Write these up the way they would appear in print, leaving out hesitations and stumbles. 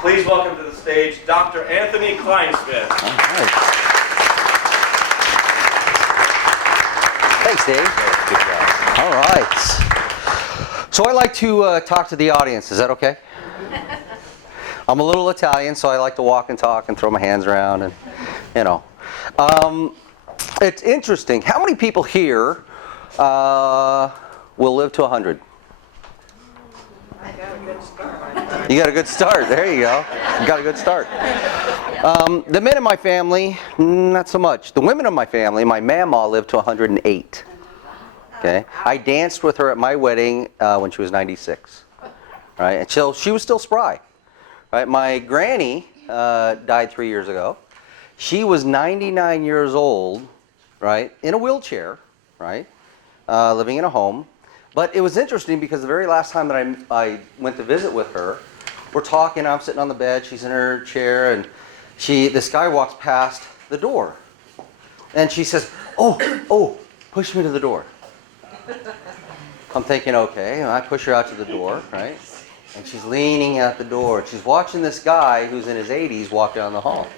Please welcome to the stage Dr. Anthony Kleinsmith. All right. Thanks, Dave. Good job. All right. So I like to talk to the audience. Is that okay? I'm a little Italian, so I like to walk and talk and throw my hands around, and you know. It's interesting. How many people here will live to 100? I got a good start. You got a good start. There you go. You got a good start. The men in my family, not so much. The women in my family, my mama lived to 108. Okay. I danced with her at my wedding when she was 96. Right. And so she was still spry. Right. My granny died 3 years ago. She was 99 years old. Right. In a wheelchair. Right. Living in a home. But it was interesting because the very last time that I went to visit with her, we're talking, I'm sitting on the bed, she's in her chair, and this guy walks past the door. And she says, oh, push me to the door. I'm thinking, okay, and I push her out to the door, right? And she's leaning out the door. She's watching this guy who's in his 80s walk down the hall.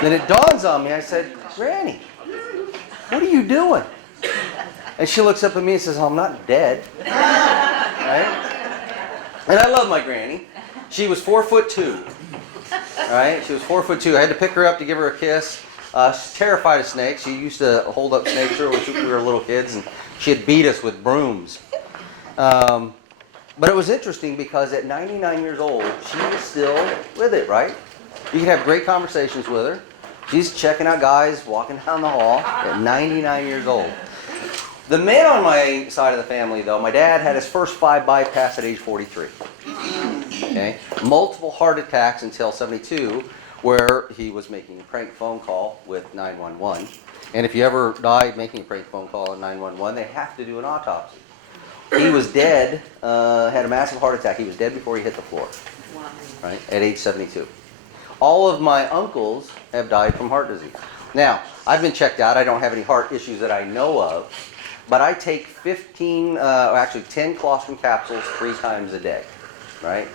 Then it dawns on me, I said, Granny, what are you doing? And she looks up at me and says, I'm not dead. Right? And I love my granny. She was 4'2". Right? She was 4'2". I had to pick her up to give her a kiss. She's terrified of snakes. She used to hold up snakes when we were little kids, and she'd beat us with brooms. But it was interesting because at 99 years old, she was still with it, right? You could have great conversations with her. She's checking out guys walking down the hall at 99 years old. The man on my side of the family, though, my dad had his first 5 bypass at age 43. Okay? Multiple heart attacks until 72, where he was making a prank phone call with 911. And if you ever died making a prank phone call at 911, they have to do an autopsy. He was dead, had a massive heart attack. He was dead before he hit the floor, right, at age 72. All of my uncles have died from heart disease. Now, I've been checked out. I don't have any heart issues that I know of. But I take 10 colostrum capsules 3 times a day, right?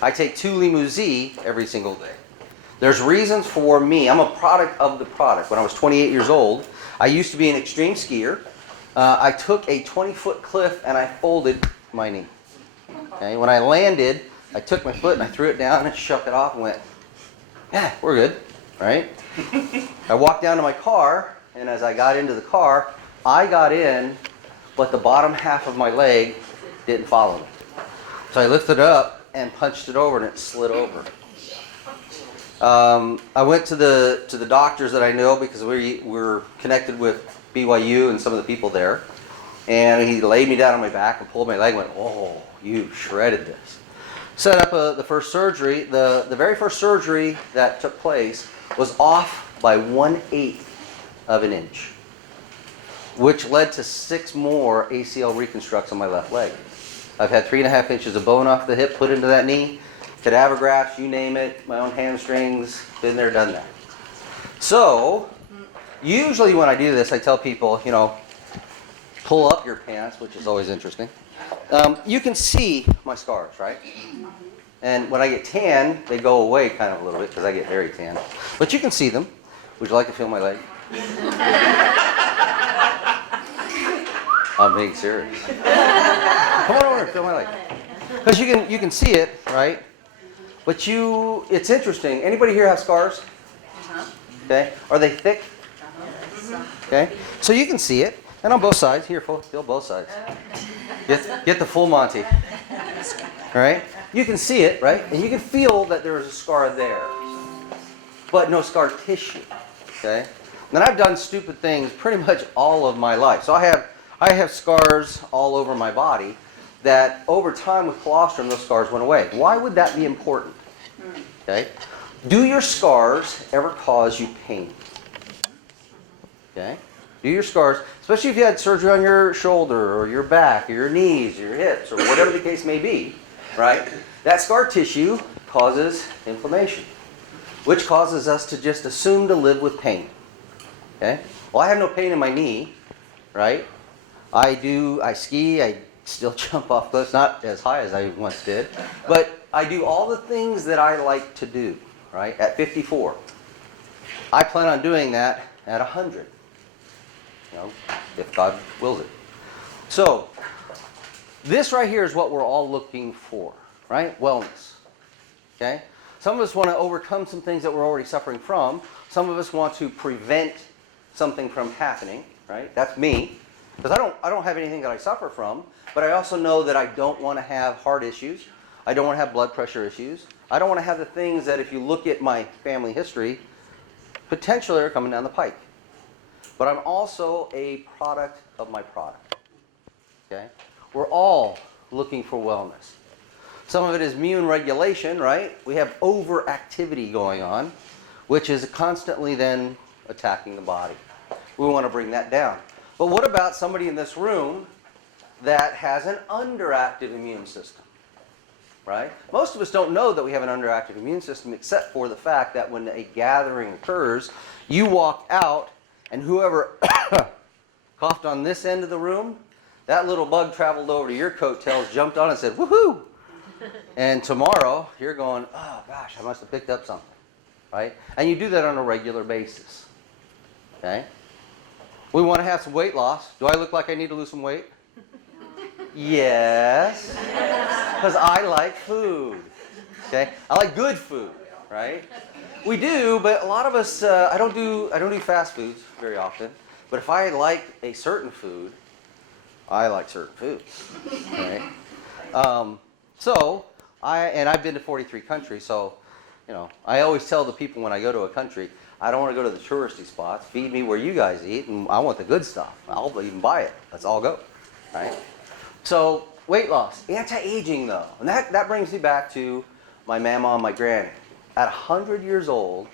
I take 2 Limousin every single day. There's reasons for me. I'm a product of the product. When I was 28 years old, I used to be an extreme skier. I took a 20-foot cliff and I folded my knee. Okay? When I landed, I took my foot and I threw it down and shook it off and went, yeah, we're good, right? I walked down to my car, and as I got into the car, I got in, but the bottom half of my leg didn't follow me. So I lifted it up and punched it over, and it slid over. I went to the doctors that I know because we're connected with BYU and some of the people there. And he laid me down on my back and pulled my leg and went, oh, you shredded this. Set up the first surgery. The very first surgery that took place was off by 1/8 of an inch, which led to 6 more ACL reconstructs on my left leg. I've had 3.5 inches of bone off the hip put into that knee, cadaver grafts, you name it, my own hamstrings, been there, done that. So, usually when I do this, I tell people, pull up your pants, which is always interesting. You can see my scars, right? And when I get tan, they go away kind of a little bit because I get very tan. But you can see them. Would you like to feel my leg? I'm being serious. Come on over, feel my leg. Because you can see it, right? But it's interesting. Anybody here have scars? Okay. Are they thick? Okay. So you can see it, and on both sides. Here, feel both sides. Get the full Monty. All right. You can see it, right? And you can feel that there is a scar there, but no scar tissue. Okay. And I've done stupid things pretty much all of my life. So I have scars all over my body that over time with colostrum, those scars went away. Why would that be important? Okay. Do your scars ever cause you pain? Okay. Do your scars, especially if you had surgery on your shoulder or your back or your knees or your hips or whatever the case may be, right? That scar tissue causes inflammation, which causes us to just assume to live with pain. Okay? Well, I have no pain in my knee, right? I ski, I still jump off cliffs, not as high as I once did, but I do all the things that I like to do, right? At 54. I plan on doing that at 100. If God wills it. So, this right here is what we're all looking for, right? Wellness. Okay? Some of us want to overcome some things that we're already suffering from. Some of us want to prevent something from happening, right? That's me. Because I don't have anything that I suffer from, but I also know that I don't want to have heart issues. I don't want to have blood pressure issues. I don't want to have the things that, if you look at my family history, potentially are coming down the pike. But I'm also a product of my product. Okay? We're all looking for wellness. Some of it is immune regulation, right? We have overactivity going on, which is constantly then attacking the body. We want to bring that down. But what about somebody in this room that has an underactive immune system? Right? Most of us don't know that we have an underactive immune system, except for the fact that when a gathering occurs, you walk out, and whoever coughed on this end of the room, that little bug traveled over to your coattails, jumped on and said, woohoo! And tomorrow, you're going, oh gosh, I must have picked up something. Right? And you do that on a regular basis. Okay? We want to have some weight loss. Do I look like I need to lose some weight? Yes. Because I like food. Okay? I like good food, right? We do, but a lot of us, I don't do fast foods very often. But if I like a certain food, I like certain foods. Right? I've been to 43 countries, so I always tell the people when I go to a country, I don't want to go to the touristy spots. Feed me where you guys eat, and I want the good stuff. I'll even buy it. Let's all go, right? So weight loss, anti-aging though, and that brings me back to my mama and my granny. At 100 years old,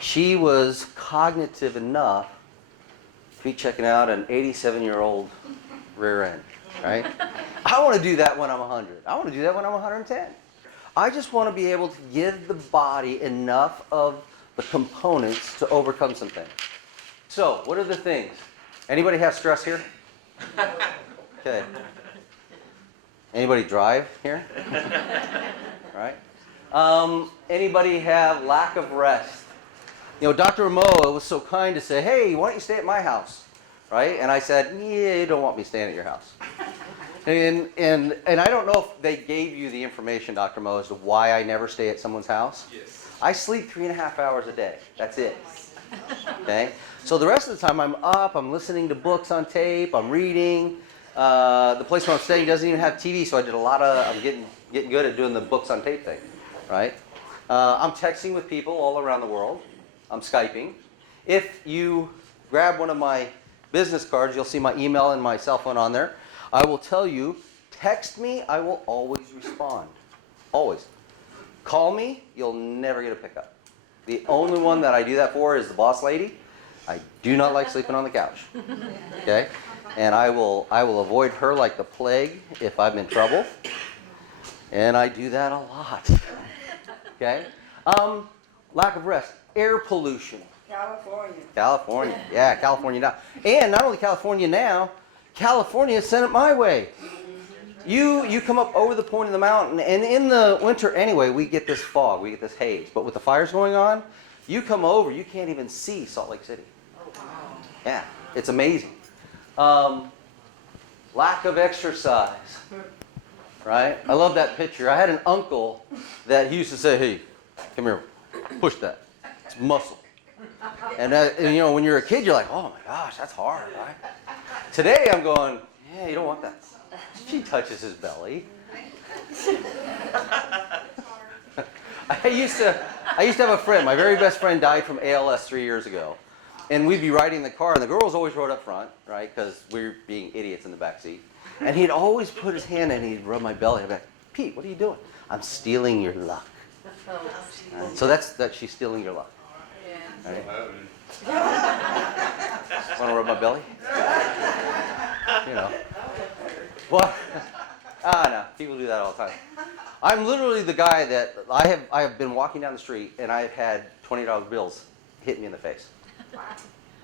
she was cognitive enough to be checking out an 87-year-old rear end, right? I want to do that when I'm 100. I want to do that when I'm 110. I just want to be able to give the body enough of the components to overcome some things. So, what are the things? Anybody have stress here? Okay. Anybody drive here? Right? Anybody have lack of rest? Dr. Ramoa was so kind to say, hey, why don't you stay at my house? Right? And I said, yeah, you don't want me staying at your house. And I don't know if they gave you the information, Dr. Mo, as to why I never stay at someone's house. Yes. I sleep 3.5 hours a day. That's it. Okay? So the rest of the time I'm up, I'm listening to books on tape, I'm reading. The place where I'm staying doesn't even have TV, so I'm getting good at doing the books on tape thing. Right? I'm texting with people all around the world. I'm Skyping. If you grab one of my business cards, you'll see my email and my cell phone on there. I will tell you, text me, I will always respond. Always. Call me, you'll never get a pickup. The only one that I do that for is the boss lady. I do not like sleeping on the couch. Okay? And I will avoid her like the plague if I'm in trouble. And I do that a lot. Okay? Lack of rest. Air pollution. California. Yeah, California now. And not only California now, California sent it my way. You come up over the point of the mountain, and in the winter anyway, we get this fog, we get this haze. But with the fires going on, you come over, you can't even see Salt Lake City. Yeah, it's amazing. Lack of exercise, right? I love that picture. I had an uncle that he used to say, hey, come here, push that. It's muscle. And when you're a kid, you're like, oh my gosh, that's hard, right? Today I'm going, yeah, you don't want that. She touches his belly. I used to have a friend. My very best friend died from ALS 3 years ago. And we'd be riding in the car, and the girls always rode up front, right? Because we were being idiots in the back seat. And he'd always put his hand in and he'd rub my belly. I'd be like, Pete, what are you doing? I'm stealing your luck. Right? So that's she's stealing your luck. Right? Want to rub my belly? What? No, people do that all the time. I'm literally the guy that I have been walking down the street and I've had $20 bills hit me in the face. Wow.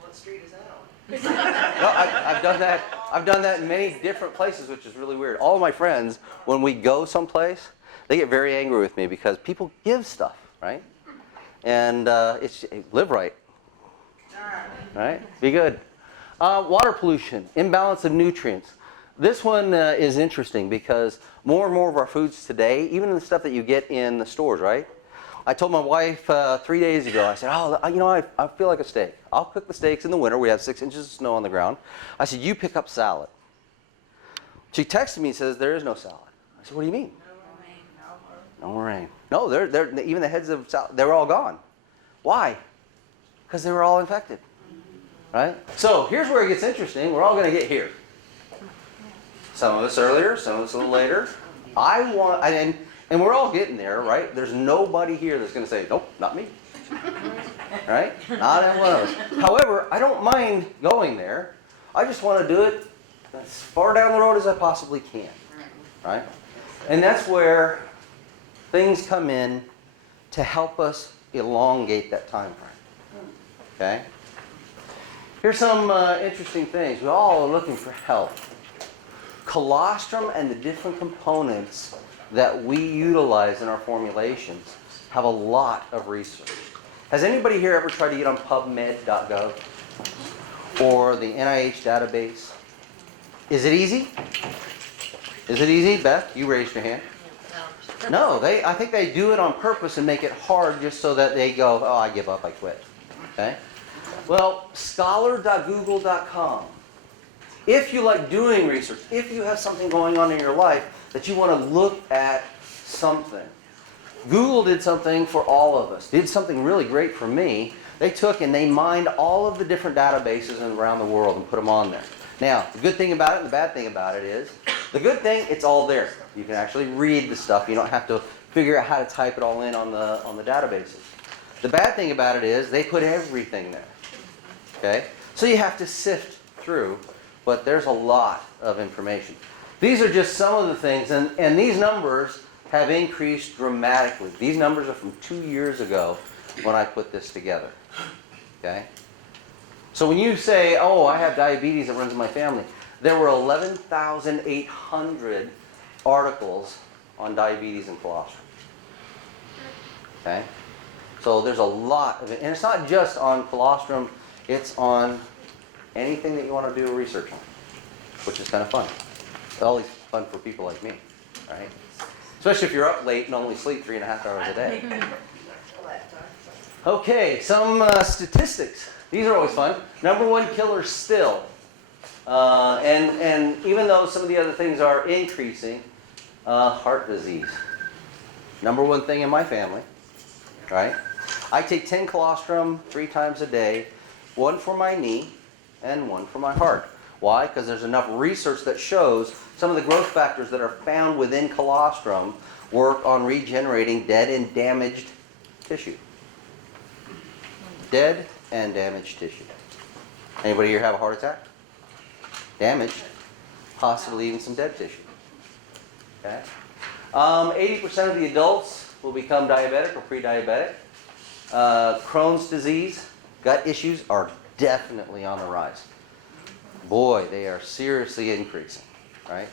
What street is that on? No, I've done that. I've done that in many different places, which is really weird. All of my friends, when we go someplace, they get very angry with me because people give stuff, right? And it's live right, right? Be good. Water pollution, imbalance of nutrients. This one is interesting because more and more of our foods today, even the stuff that you get in the stores, right? I told my wife 3 days ago, I said, I feel like a steak. I'll cook the steaks in the winter. We have 6 inches of snow on the ground. I said, you pick up salad. She texted me and says, there is no salad. I said, what do you mean? No rain. No, they're even the heads of salad, they were all gone. Why? Because they were all infected. Right? So here's where it gets interesting. We're all going to get here. Some of us earlier, some of us a little later. And we're all getting there, right? There's nobody here that's going to say, nope, not me. Right? Not in one of us. However, I don't mind going there. I just want to do it as far down the road as I possibly can. Right? And that's where things come in to help us elongate that time frame. Okay? Here's some interesting things. We all are looking for help. Colostrum and the different components that we utilize in our formulations have a lot of research. Has anybody here ever tried to get on PubMed.gov or the NIH database? Is it easy? Is it easy? Beth, you raised your hand. No, I think they do it on purpose and make it hard just so that they go, oh, I give up, I quit. Okay? Well, scholar.google.com. If you like doing research, if you have something going on in your life that you want to look at something. Google did something for all of us. Did something really great for me. They took and they mined all of the different databases around the world and put them on there. Now, the good thing about it and the bad thing about it is, the good thing, it's all there. You can actually read the stuff. You don't have to figure out how to type it all in on the databases. The bad thing about it is they put everything there. Okay? So you have to sift through, but there's a lot of information. These are just some of the things, and these numbers have increased dramatically. These numbers are from 2 years ago when I put this together. Okay? So when you say, oh, I have diabetes that runs in my family, there were 11,800 articles on diabetes and colostrum. Okay? So there's a lot of it. And it's not just on colostrum, it's on anything that you want to do research on, which is kind of fun. It's always fun for people like me, right? Especially if you're up late and only sleep 3.5 hours a day. Okay, some statistics. These are always fun. Number one killer still. And even though some of the other things are increasing, heart disease. Number one thing in my family, right? I take 10 colostrum 3 times a day, 1 for my knee and 1 for my heart. Why? Because there's enough research that shows some of the growth factors that are found within colostrum work on regenerating dead and damaged tissue. Dead and damaged tissue. Anybody here have a heart attack? Damaged. Possibly even some dead tissue. Okay. 80% of the adults will become diabetic or pre-diabetic. Crohn's disease, gut issues are definitely on the rise. Boy, they are seriously increasing, right?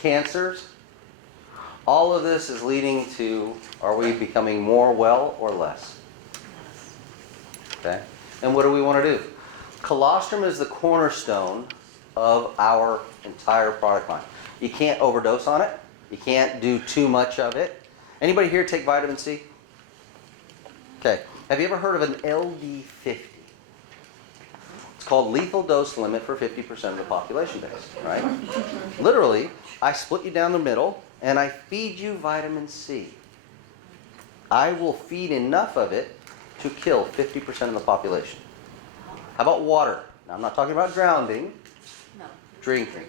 Cancers. All of this is leading to, are we becoming more well or less? Okay? And what do we want to do? Colostrum is the cornerstone of our entire product line. You can't overdose on it. You can't do too much of it. Anybody here take vitamin C? Okay. Have you ever heard of an LD50? It's called lethal dose limit for 50% of the population base, right? Literally, I split you down the middle and I feed you vitamin C. I will feed enough of it to kill 50% of the population. How about water? Now, I'm not talking about drowning. No. Drinking.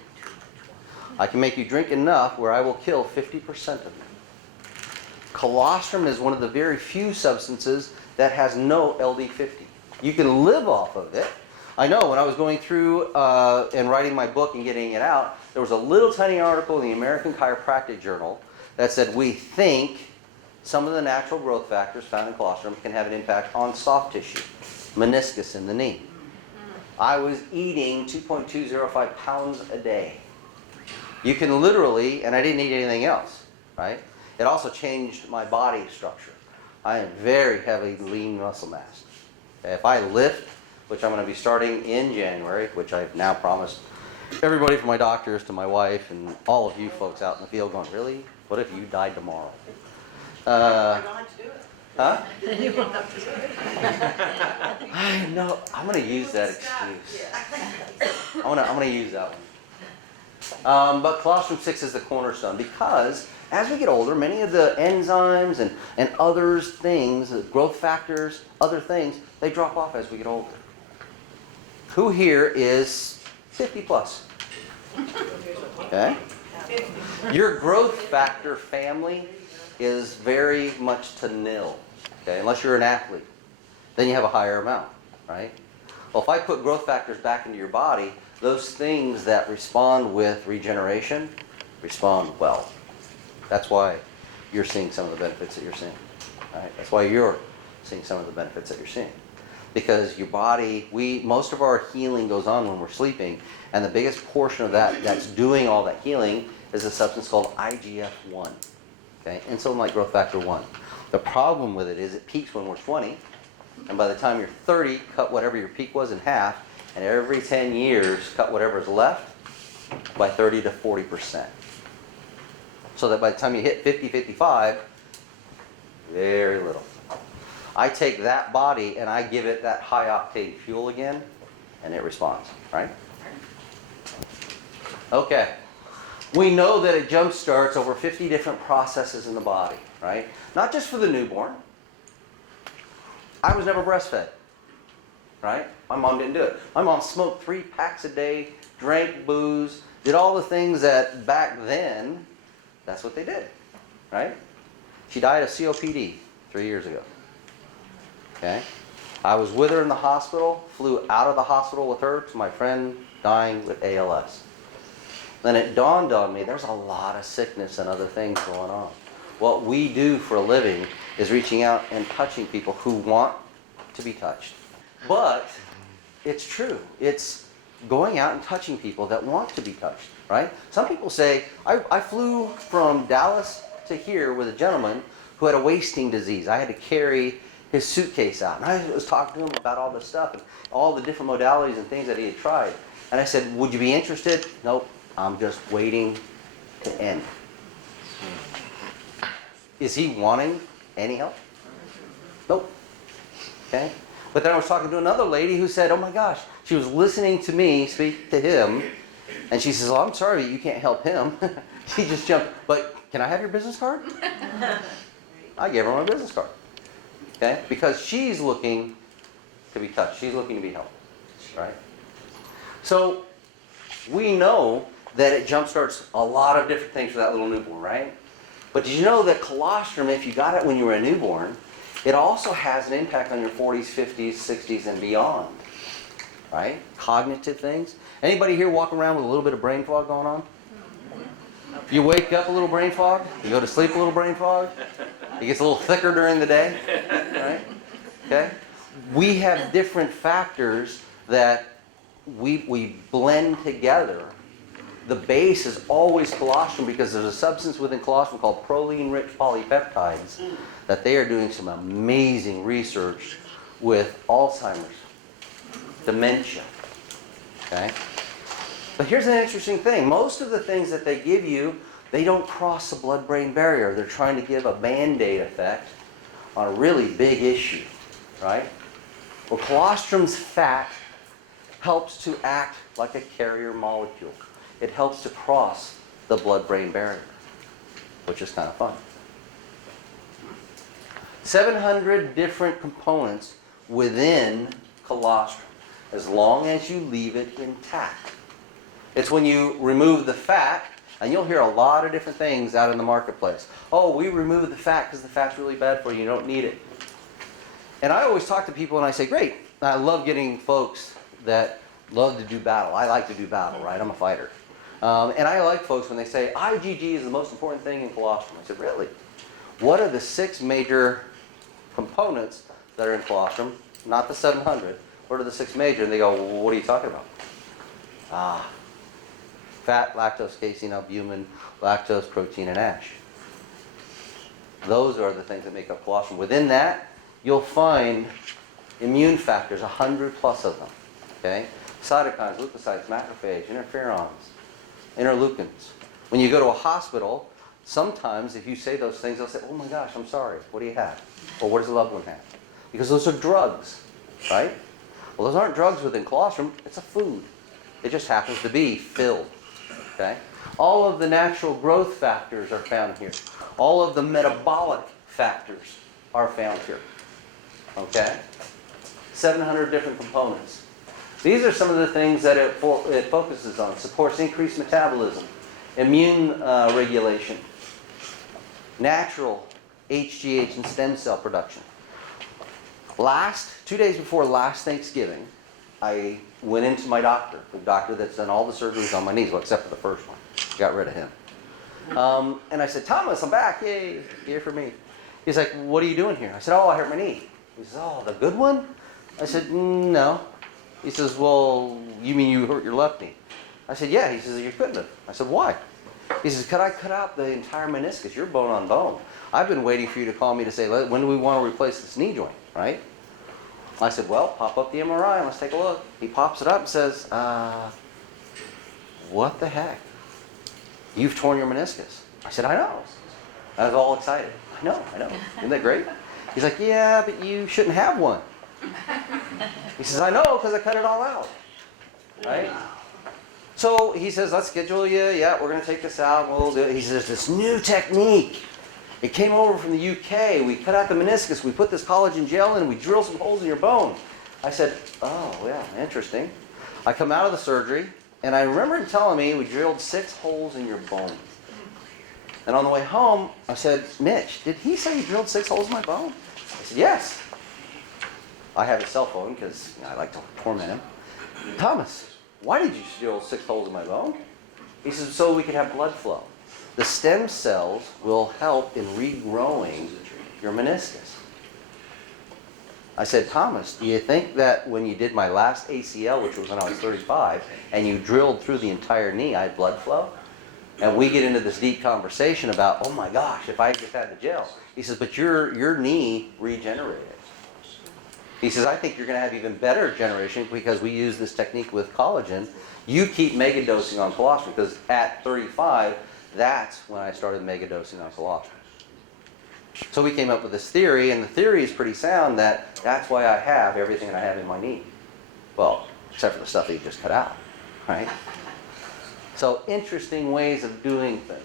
I can make you drink enough where I will kill 50% of you. Colostrum is one of the very few substances that has no LD50. You can live off of it. I know when I was going through and writing my book and getting it out, there was a little tiny article in the American Chiropractic Journal that said we think some of the natural growth factors found in colostrum can have an impact on soft tissue, meniscus in the knee. I was eating 2.205 pounds a day. You can literally, and I didn't eat anything else, right? It also changed my body structure. I am very heavy lean muscle mass. Okay, if I lift, which I'm going to be starting in January, which I've now promised everybody from my doctors to my wife and all of you folks out in the field going, really? What if you died tomorrow? You don't have to do it. Huh? You don't have to do it. I know. I'm going to use that excuse. I'm going to use that one. But colostrum 6 is the cornerstone because as we get older, many of the enzymes and other things, growth factors, other things, they drop off as we get older. Who here is 50 plus? Okay. Your growth factor family is very much to nil, okay, unless you're an athlete. Then you have a higher amount, right? Well, if I put growth factors back into your body, those things that respond with regeneration respond well. That's why you're seeing some of the benefits that you're seeing, right? That's why you're seeing some of the benefits that you're seeing. Because your body, most of our healing goes on when we're sleeping, and the biggest portion of that that's doing all that healing is a substance called IGF-1, okay? Insulin like growth factor 1. The problem with it is it peaks when we're 20, and by the time you're 30, cut whatever your peak was in half, and every 10 years, cut whatever's left by 30 to 40%. So that by the time you hit 50, 55, very little. I take that body and I give it that high octane fuel again, and it responds, right? Okay. We know that it jump starts over 50 different processes in the body, right? Not just for the newborn. I was never breastfed, right? My mom didn't do it. My mom smoked 3 packs a day, drank booze, did all the things that back then, that's what they did, right? She died of COPD 3 years ago. Okay? I was with her in the hospital, flew out of the hospital with her to my friend dying with ALS. Then it dawned on me, there's a lot of sickness and other things going on. What we do for a living is reaching out and touching people who want to be touched. But it's true. It's going out and touching people that want to be touched, right? Some people say, I flew from Dallas to here with a gentleman who had a wasting disease. I had to carry his suitcase out. And I was talking to him about all this stuff and all the different modalities and things that he had tried. And I said, would you be interested? Nope, I'm just waiting to end. Is he wanting any help? Nope. Okay? But then I was talking to another lady who said, oh my gosh, she was listening to me speak to him. And she says, oh, I'm sorry, you can't help him. She just jumped, but can I have your business card? I gave her my business card. Okay? Because she's looking to be touched. She's looking to be helped. Right? So we know that it jumpstarts a lot of different things for that little newborn, right? But did you know that colostrum, if you got it when you were a newborn, it also has an impact on your 40s, 50s, 60s, and beyond. Right? Cognitive things. Anybody here walk around with a little bit of brain fog going on? You wake up a little brain fog. You go to sleep a little brain fog. It gets a little thicker during the day. Right? Okay? We have different factors that we blend together. The base is always colostrum because there's a substance within colostrum called proline-rich polypeptides that they are doing some amazing research with Alzheimer's, dementia. Okay? But here's an interesting thing. Most of the things that they give you, they don't cross the blood-brain barrier. They're trying to give a Band-Aid effect on a really big issue. Right? Well, colostrum's fat helps to act like a carrier molecule. It helps to cross the blood-brain barrier, which is kind of fun. 700 different components within colostrum, as long as you leave it intact. It's when you remove the fat, and you'll hear a lot of different things out in the marketplace. Oh, we removed the fat because the fat's really bad for you. You don't need it. And I always talk to people and I say, great. I love getting folks that love to do battle. I like to do battle, right? I'm a fighter. And I like folks when they say, IgG is the most important thing in colostrum. I said, really? What are the 6 major components that are in colostrum? Not the 700. What are the 6 major? And they go, well, what are you talking about? Fat, lactose, casein, albumin, lactose, protein, and ash. Those are the things that make up colostrum. Within that, you'll find immune factors, 100 plus of them. Okay? Cytokines, leukocytes, macrophage, interferons, interleukins. When you go to a hospital, sometimes if you say those things, they'll say, oh my gosh, I'm sorry, what do you have? Or what does a loved one have? Because those are drugs, right? Well, those aren't drugs within colostrum, it's a food. It just happens to be filled, okay? All of the natural growth factors are found here. All of the metabolic factors are found here, okay? 700 different components. These are some of the things that it focuses on. Supports increased metabolism, immune regulation, natural HGH and stem cell production. 2 days before last Thanksgiving, I went into my doctor, the doctor that's done all the surgeries on my knees, well, except for the first one. Got rid of him. And I said, Thomas, I'm back. Yay, here for me. He's like, what are you doing here? I said, oh, I hurt my knee. He says, oh, the good one? I said, no. He says, well, you mean you hurt your left knee? I said, yeah. He says, you couldn't have. I said, why? He says, could I cut out the entire meniscus? You're bone on bone. I've been waiting for you to call me to say, when do we want to replace this knee joint, right? I said, well, pop up the MRI and let's take a look. He pops it up and says, what the heck? You've torn your meniscus. I said, I know. I was all excited. I know. Isn't that great? He's like, yeah, but you shouldn't have one. He says, I know, because I cut it all out. Right? So he says, let's schedule you. Yeah, we're going to take this out. We'll do it. He says, this new technique. It came over from the UK. We cut out the meniscus. We put this collagen gel in. We drill some holes in your bone. I said, oh, yeah, interesting. I come out of the surgery, and I remember him telling me we drilled 6 holes in your bone. And on the way home, I said, Mitch, did he say he drilled 6 holes in my bone? I said, yes. I have his cell phone because I like to torment him. Thomas, why did you drill 6 holes in my bone? He says, so we could have blood flow. The stem cells will help in regrowing your meniscus. I said, Thomas, do you think that when you did my last ACL, which was when I was 35, and you drilled through the entire knee, I had blood flow? And we get into this deep conversation about, oh my gosh, if I just had the gel. He says, but your knee regenerated. He says, I think you're going to have even better generation because we use this technique with collagen. You keep megadosing on colostrum because at 35, that's when I started megadosing on colostrum. So we came up with this theory, and the theory is pretty sound that that's why I have everything that I have in my knee. Well, except for the stuff that you just cut out, right? So interesting ways of doing things.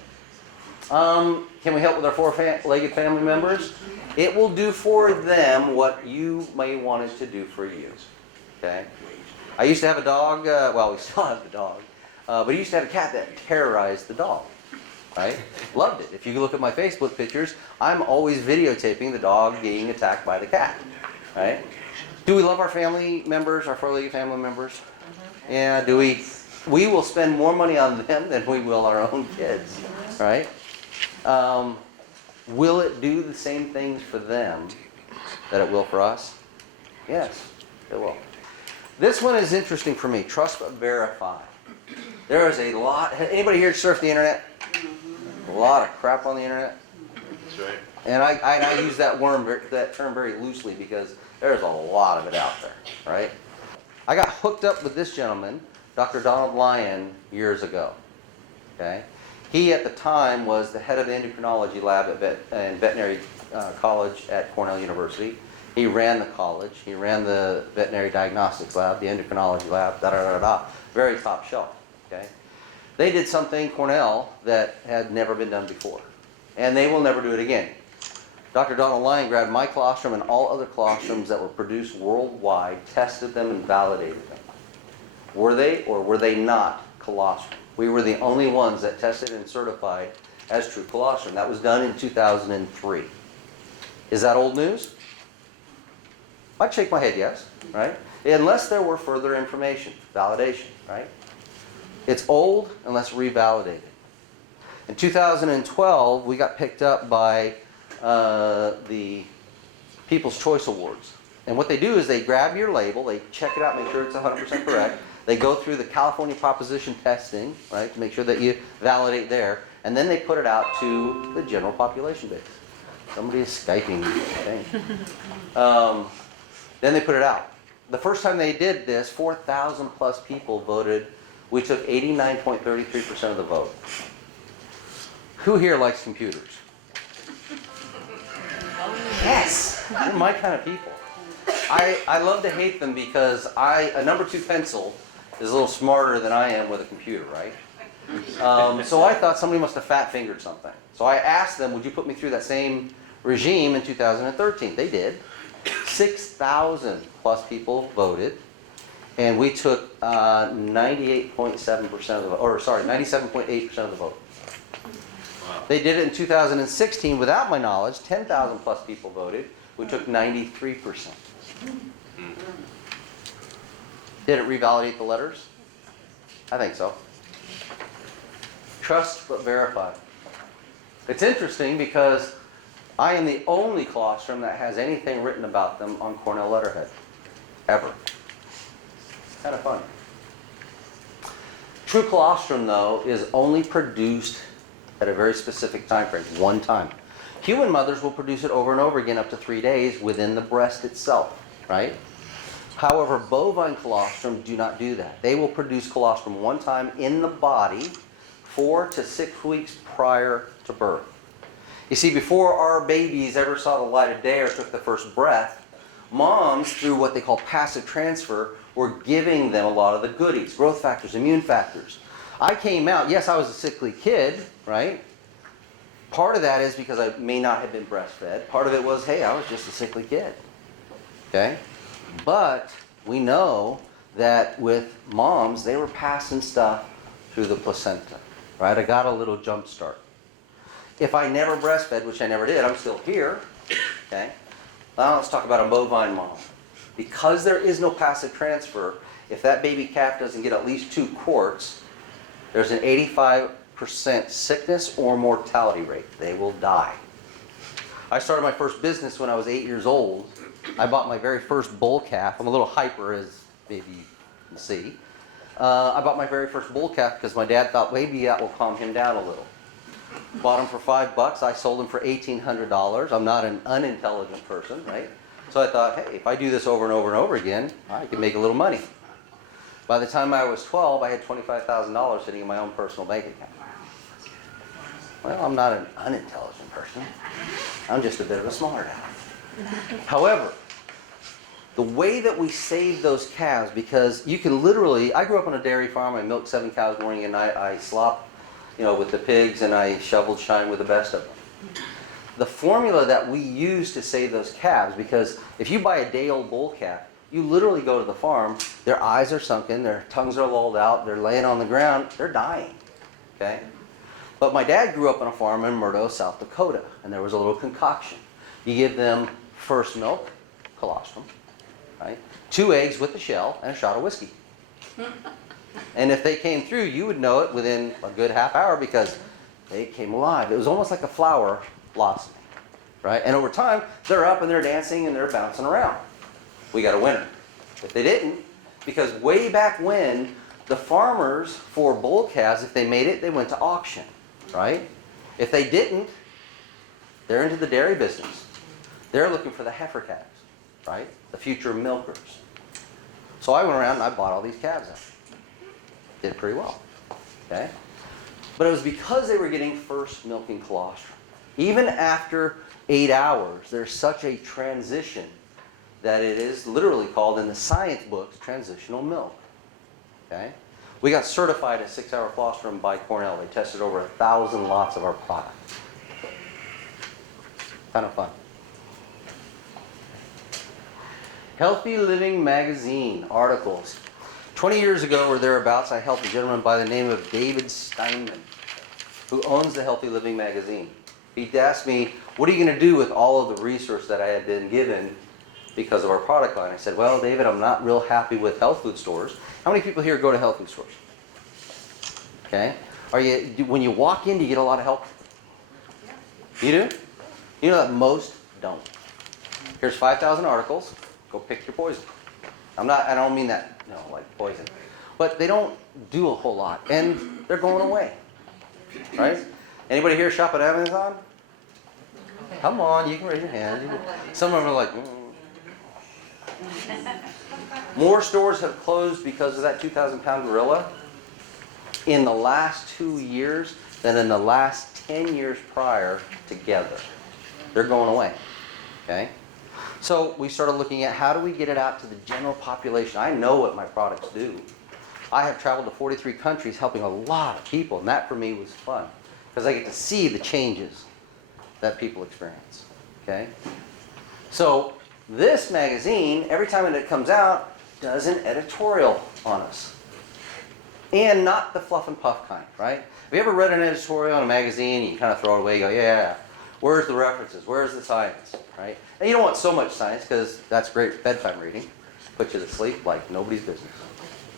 Can we help with our 4-legged family members? It will do for them what you may want it to do for you. Okay? I used to have a dog, well, we still have the dog, but I used to have a cat that terrorized the dog. Right? Loved it. If you look at my Facebook pictures, I'm always videotaping the dog being attacked by the cat. Right? Do we love our family members, our 4-legged family members? Yeah, do we? We will spend more money on them than we will our own kids. Right? Will it do the same things for them that it will for us? Yes, it will. This one is interesting for me. Trust but verify. There is a lot. Anybody here surf the internet? A lot of crap on the internet. That's right. And I use that term very loosely because there's a lot of it out there, right? I got hooked up with this gentleman, Dr. Donald Lyon, years ago. Okay, he at the time was the head of the endocrinology lab in veterinary college at Cornell University. He ran the college. He ran the veterinary diagnostics lab, the endocrinology lab. Very top shelf. Okay. They did something, Cornell, that had never been done before. And they will never do it again. Dr. Donald Lyon grabbed my colostrum and all other colostrums that were produced worldwide, tested them and validated them. Were they or were they not colostrum? We were the only ones that tested and certified as true colostrum. That was done in 2003. Is that old news? I'd shake my head yes, right? Unless there were further information, validation, right? It's old unless revalidated. In 2012, we got picked up by the People's Choice Awards. And what they do is they grab your label, they check it out, make sure it's 100% correct. They go through the California proposition testing, right, to make sure that you validate there, and then they put it out to the general population base. Somebody is Skyping me, I think. Then they put it out. The first time they did this, 4,000 plus people voted. We took 89.33% of the vote. Who here likes computers? Yes, they're my kind of people. I love to hate them because a number 2 pencil is a little smarter than I am with a computer, right? So I thought somebody must have fat fingered something. So I asked them, would you put me through that same regime in 2013? They did. 6,000 plus people voted, and we took 98.7% of the vote, or sorry, 97.8% of the vote. Wow. They did it in 2016 without my knowledge. 10,000 plus people voted. We took 93%. Did it revalidate the letters? I think so. Trust but verify. It's interesting because I am the only colostrum that has anything written about them on Cornell letterhead. Ever. Kind of fun. True colostrum, though, is only produced at a very specific time frame, one time. Human mothers will produce it over and over again up to 3 days within the breast itself, right? However, bovine colostrum do not do that. They will produce colostrum one time in the body 4 to 6 weeks prior to birth. You see, before our babies ever saw the light of day or took the first breath, moms, through what they call passive transfer, were giving them a lot of the goodies, growth factors, immune factors. I came out, yes, I was a sickly kid, right? Part of that is because I may not have been breastfed. Part of it was, hey, I was just a sickly kid. Okay? But we know that with moms, they were passing stuff through the placenta, right? I got a little jump start. If I never breastfed, which I never did, I'm still here, okay? Now let's talk about a bovine mom. Because there is no passive transfer, if that baby calf doesn't get at least 2 quarts, there's an 85% sickness or mortality rate. They will die. I started my first business when I was 8 years old. I bought my very first bull calf. I'm a little hyper, as maybe you can see. I bought my very first bull calf because my dad thought maybe that will calm him down a little. Bought him for $5. I sold him for $1,800. I'm not an unintelligent person, right? So I thought, hey, if I do this over and over and over again, I can make a little money. By the time I was 12, I had $25,000 sitting in my own personal bank account. Well, I'm not an unintelligent person. I'm just a bit of a smart aleck. However, the way that we save those calves, because you can literally, I grew up on a dairy farm. I milked 7 cows morning and night. I slopped, with the pigs, and I shoveled shine with the best of them. The formula that we use to save those calves, because if you buy a day-old bull calf, you literally go to the farm, their eyes are sunken, their tongues are lolled out, they're laying on the ground, they're dying, okay? But my dad grew up on a farm in Murdo, South Dakota, and there was a little concoction. You give them first milk, colostrum, right? 2 eggs with the shell and a shot of whiskey. And if they came through, you would know it within a good half hour because they came alive. It was almost like a flower blossoming, right? And over time, they're up and they're dancing and they're bouncing around. We got a winner. If they didn't, because way back when, the farmers for bull calves, if they made it, they went to auction, right? If they didn't, they're into the dairy business. They're looking for the heifer calves, right? The future milkers. So I went around and I bought all these calves out. Did pretty well, okay? But it was because they were getting first milking colostrum. Even after 8 hours, there's such a transition that it is literally called in the science books transitional milk, okay? We got certified as 6-hour colostrum by Cornell. They tested over 1,000 lots of our product. Kind of fun. Healthy Living Magazine articles. 20 years ago or thereabouts, I helped a gentleman by the name of David Steinman, who owns the Healthy Living Magazine. He asked me, what are you going to do with all of the research that I had been given because of our product line? I said, well, David, I'm not real happy with health food stores. How many people here go to health food stores? Okay. When you walk in, do you get a lot of help? You do? You know that most don't. Here's 5,000 articles. Go pick your poison. I don't mean that, like poison. but they don't do a whole lot, and they're going away, right? Anybody here shop at Amazon? Come on, you can raise your hand. Some of them are like, More stores have closed because of that 2,000-pound gorilla in the last 2 years than in the last 10 years prior together. They're going away, okay? So we started looking at how do we get it out to the general population. I know what my products do. I have traveled to 43 countries helping a lot of people, and that for me was fun because I get to see the changes that people experience, okay? So this magazine, every time it comes out, does an editorial on us. And not the fluff and puff kind, right? Have you ever read an editorial in a magazine and you kind of throw it away, you go, yeah, where's the references? Where's the science, right? And you don't want so much science because that's great bedtime reading. Put you to sleep like nobody's business,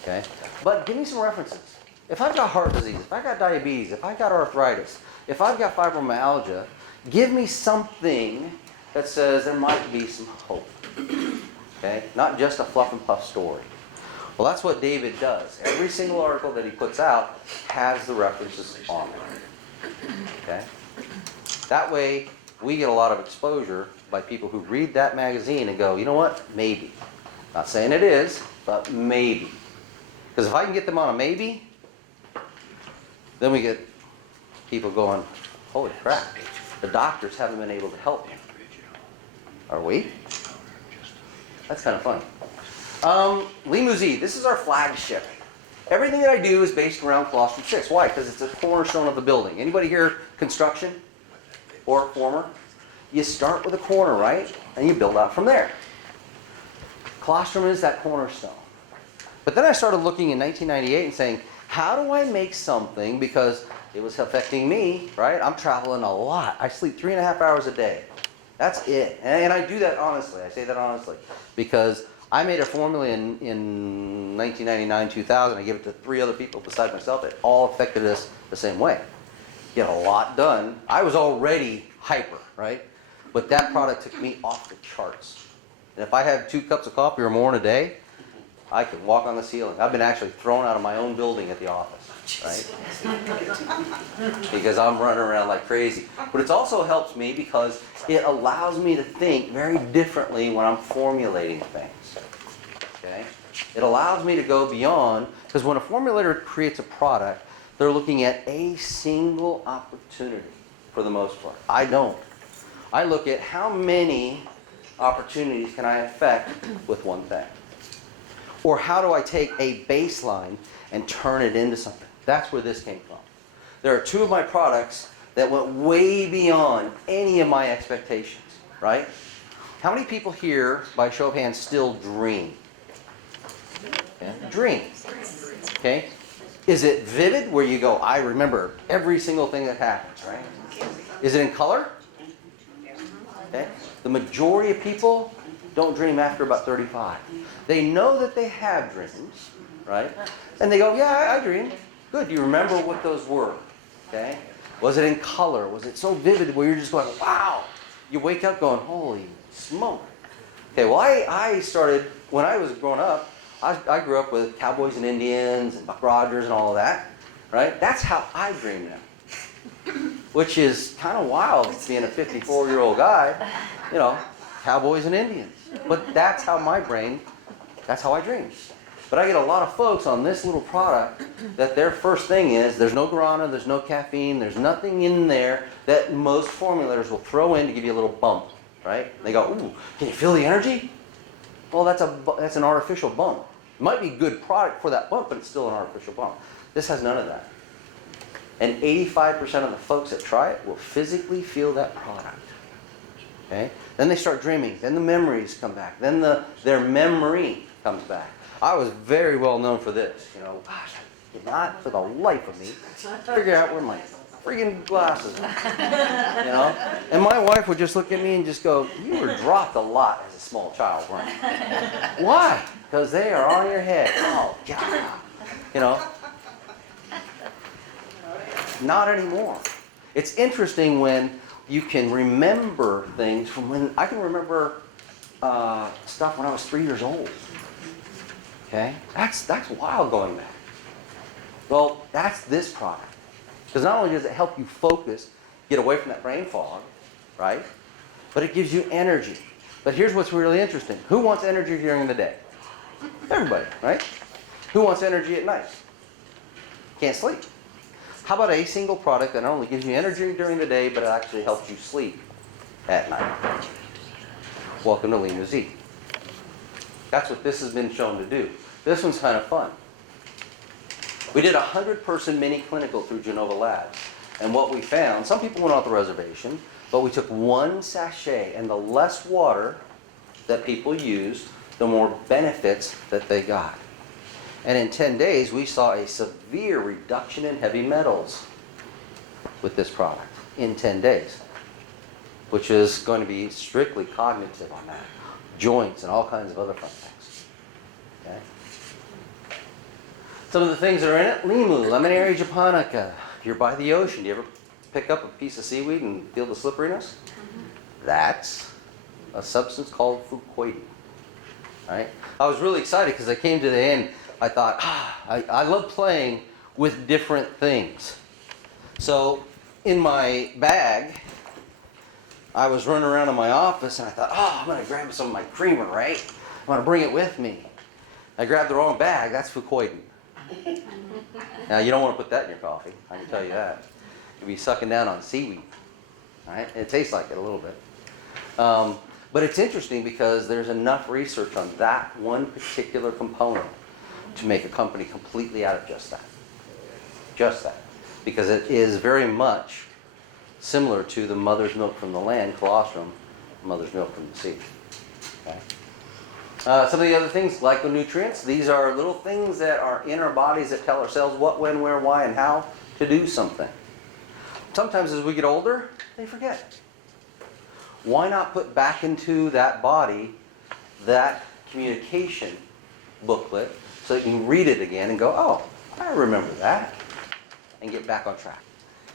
okay? But give me some references. If I've got heart disease, if I've got diabetes, if I've got arthritis, if I've got fibromyalgia, give me something that says there might be some hope, okay? Not just a fluff and puff story. Well, that's what David does. Every single article that he puts out has the references on it, okay? That way, we get a lot of exposure by people who read that magazine and go, you know what, maybe. Not saying it is, but maybe. Because if I can get them on a maybe, then we get people going, holy crap, the doctors haven't been able to help me. Are we? That's kind of fun. Limousin, this is our flagship. Everything that I do is based around colostrum 6. Why? Because it's a cornerstone of the building. Anybody here construction or former? You start with a corner, right? And you build out from there. Colostrum is that cornerstone. But then I started looking in 1998 and saying, how do I make something, because it was affecting me, right? I'm traveling a lot. I sleep 3.5 hours a day. That's it. And I do that honestly. I say that honestly. Because I made a formula in 1999, 2000. I gave it to 3 other people besides myself. It all affected us the same way. Get a lot done. I was already hyper, right? But that product took me off the charts. And if I had 2 cups of coffee or more in a day, I could walk on the ceiling. I've been actually thrown out of my own building at the office, right? Because I'm running around like crazy. But it also helps me because it allows me to think very differently when I'm formulating things, okay? It allows me to go beyond, because when a formulator creates a product, they're looking at a single opportunity for the most part. I don't. I look at how many opportunities can I affect with one thing. Or how do I take a baseline and turn it into something? That's where this came from. There are 2 of my products that went way beyond any of my expectations, right? How many people here, by show of hands, still dream? Okay. Dream. Okay? Is it vivid, where you go, I remember every single thing that happens, right? Is it in color? Okay? The majority of people don't dream after about 35. They know that they have dreams, right? And they go, yeah, I dreamed. Good, you remember what those were, okay? Was it in color? Was it so vivid where you're just going, wow? You wake up going, holy smoke. Okay, well, I started, when I was growing up, I grew up with cowboys and Indians and Buck Rogers and all of that, right? That's how I dream now, which is kind of wild being a 54-year-old guy, you know, cowboys and Indians. But that's how my brain, that's how I dream. But I get a lot of folks on this little product that their first thing is, there's no guarana, there's no caffeine, there's nothing in there that most formulators will throw in to give you a little bump, right? They go, ooh, can you feel the energy? Well, that's an artificial bump. It might be a good product for that bump, but it's still an artificial bump. This has none of that. And 85% of the folks that try it will physically feel that product. Okay? Then they start dreaming. Then the memories come back. Then their memory comes back. I was very well known for this. You know, gosh, I did not for the life of me figure out where my freaking glasses are. You know? And my wife would just look at me and just go, you were dropped a lot as a small child, weren't you? Why? Because they are on your head. Oh, God. You know? Not anymore. It's interesting when you can remember things from when I can remember stuff when I was 3 years old. Okay? That's wild going back. Well, that's this product. Because not only does it help you focus, get away from that brain fog, right? But it gives you energy. But here's what's really interesting. Who wants energy during the day? Everybody, right? Who wants energy at night? Can't sleep. How about a single product that not only gives you energy during the day, but it actually helps you sleep at night? Welcome to Lean Z. That's what this has been shown to do. This one's kind of fun. We did a 100-person mini clinical through Genova Labs. And what we found, some people went off the reservation, but we took one sachet, and the less water that people used, the more benefits that they got. And in 10 days, we saw a severe reduction in heavy metals with this product in 10 days, which is going to be strictly cognitive on that. Joints and all kinds of other fun things. Okay? Some of the things that are in it: limu, Lemonera japonica. If you're by the ocean, do you ever pick up a piece of seaweed and feel the slipperiness? That's a substance called fucoidy. Right? I was really excited because I came to the end. I thought, I love playing with different things. So in my bag, I was running around in my office and I thought, I'm going to grab some of my creamer, right? I'm going to bring it with me. I grabbed the wrong bag. That's fucoidy. Now, you don't want to put that in your coffee. I can tell you that. You'll be sucking down on seaweed. Right? It tastes like it a little bit. But it's interesting because there's enough research on that one particular component to make a company completely out of just that. Just that. Because it is very much similar to the mother's milk from the land, colostrum, mother's milk from the sea. Okay? Some of the other things, glyconutrients, these are little things that are in our bodies that tell our cells what, when, where, why, and how to do something. Sometimes as we get older, they forget. Why not put back into that body that communication booklet so that you can read it again and go, oh, I remember that, and get back on track.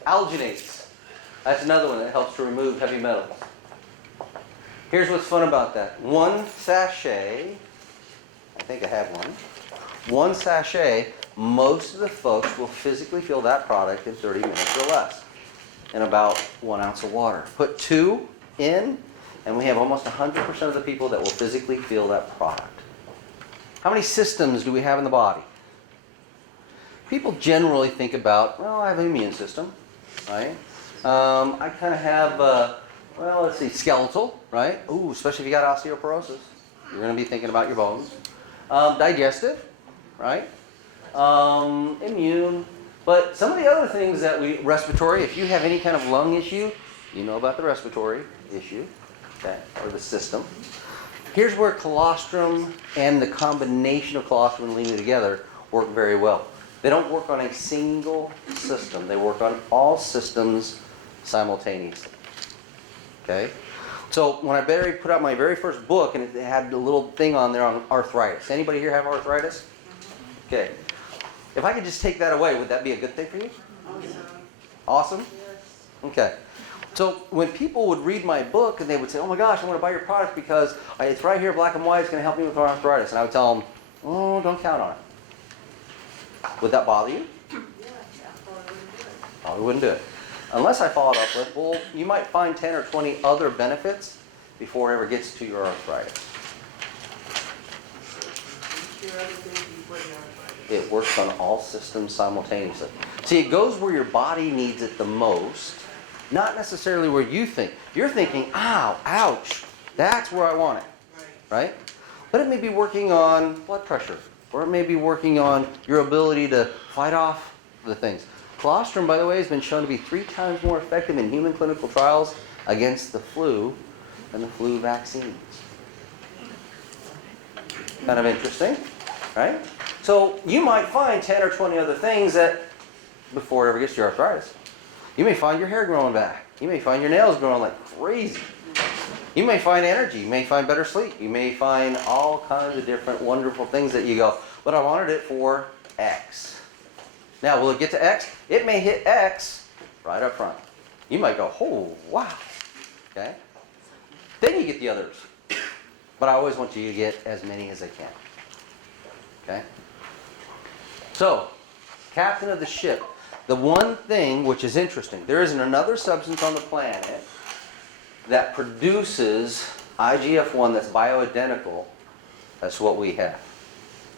Alginates. That's another one that helps to remove heavy metals. Here's what's fun about that. One sachet, I think I have one. One sachet, most of the folks will physically feel that product in 30 minutes or less, in about 1 ounce of water. Put 2 in, and we have almost 100% of the people that will physically feel that product. How many systems do we have in the body? People generally think about, well, I have an immune system, right? I kind of have, let's see, skeletal, right? Ooh, especially if you got osteoporosis. You're going to be thinking about your bones. Digestive, right? Immune. But some of the other things that respiratory, if you have any kind of lung issue, you know about the respiratory issue, okay, or the system. Here's where colostrum and the combination of colostrum and limu together work very well. They don't work on a single system. They work on all systems simultaneously. Okay? So when I put out my very first book, and it had a little thing on there on arthritis. Anybody here have arthritis? Okay. If I could just take that away, would that be a good thing for you? Awesome? Okay. So when people would read my book and they would say, oh my gosh, I want to buy your product because it's right here, black and white, it's going to help me with arthritis. And I would tell them, oh, don't count on it. Would that bother you? Probably wouldn't do it. Unless I followed up with, well, you might find 10 or 20 other benefits before it ever gets to your arthritis. It works on all systems simultaneously. See, it goes where your body needs it the most, not necessarily where you think. You're thinking, ow, ouch, that's where I want it, right? But it may be working on blood pressure, or it may be working on your ability to fight off the things. Colostrum, by the way, has been shown to be 3 times more effective in human clinical trials against the flu than the flu vaccines. Kind of interesting, right? So you might find 10 or 20 other things that, before it ever gets to your arthritis, you may find your hair growing back. You may find your nails growing like crazy. You may find energy. You may find better sleep. You may find all kinds of different wonderful things that you go, but I wanted it for X. Now, will it get to X? It may hit X right up front. You might go, oh, wow. Okay? Then you get the others. But I always want you to get as many as I can. Okay? So, captain of the ship. The one thing which is interesting, there isn't another substance on the planet that produces IGF-1 that's bioidentical as what we have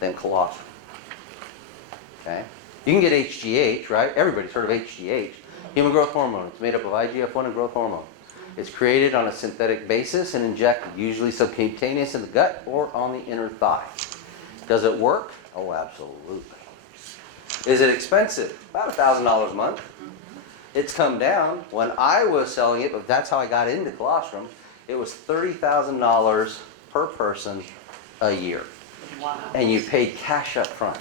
than colostrum. Okay? You can get HGH, right? Everybody's heard of HGH. Human growth hormone. It's made up of IGF-1 and growth hormone. It's created on a synthetic basis and injected, usually subcutaneous in the gut or on the inner thigh. Does it work? Oh, absolutely. Is it expensive? About $1,000 a month. It's come down. When I was selling it, but that's how I got into colostrum, it was $30,000 per person a year. Wow. And you paid cash up front.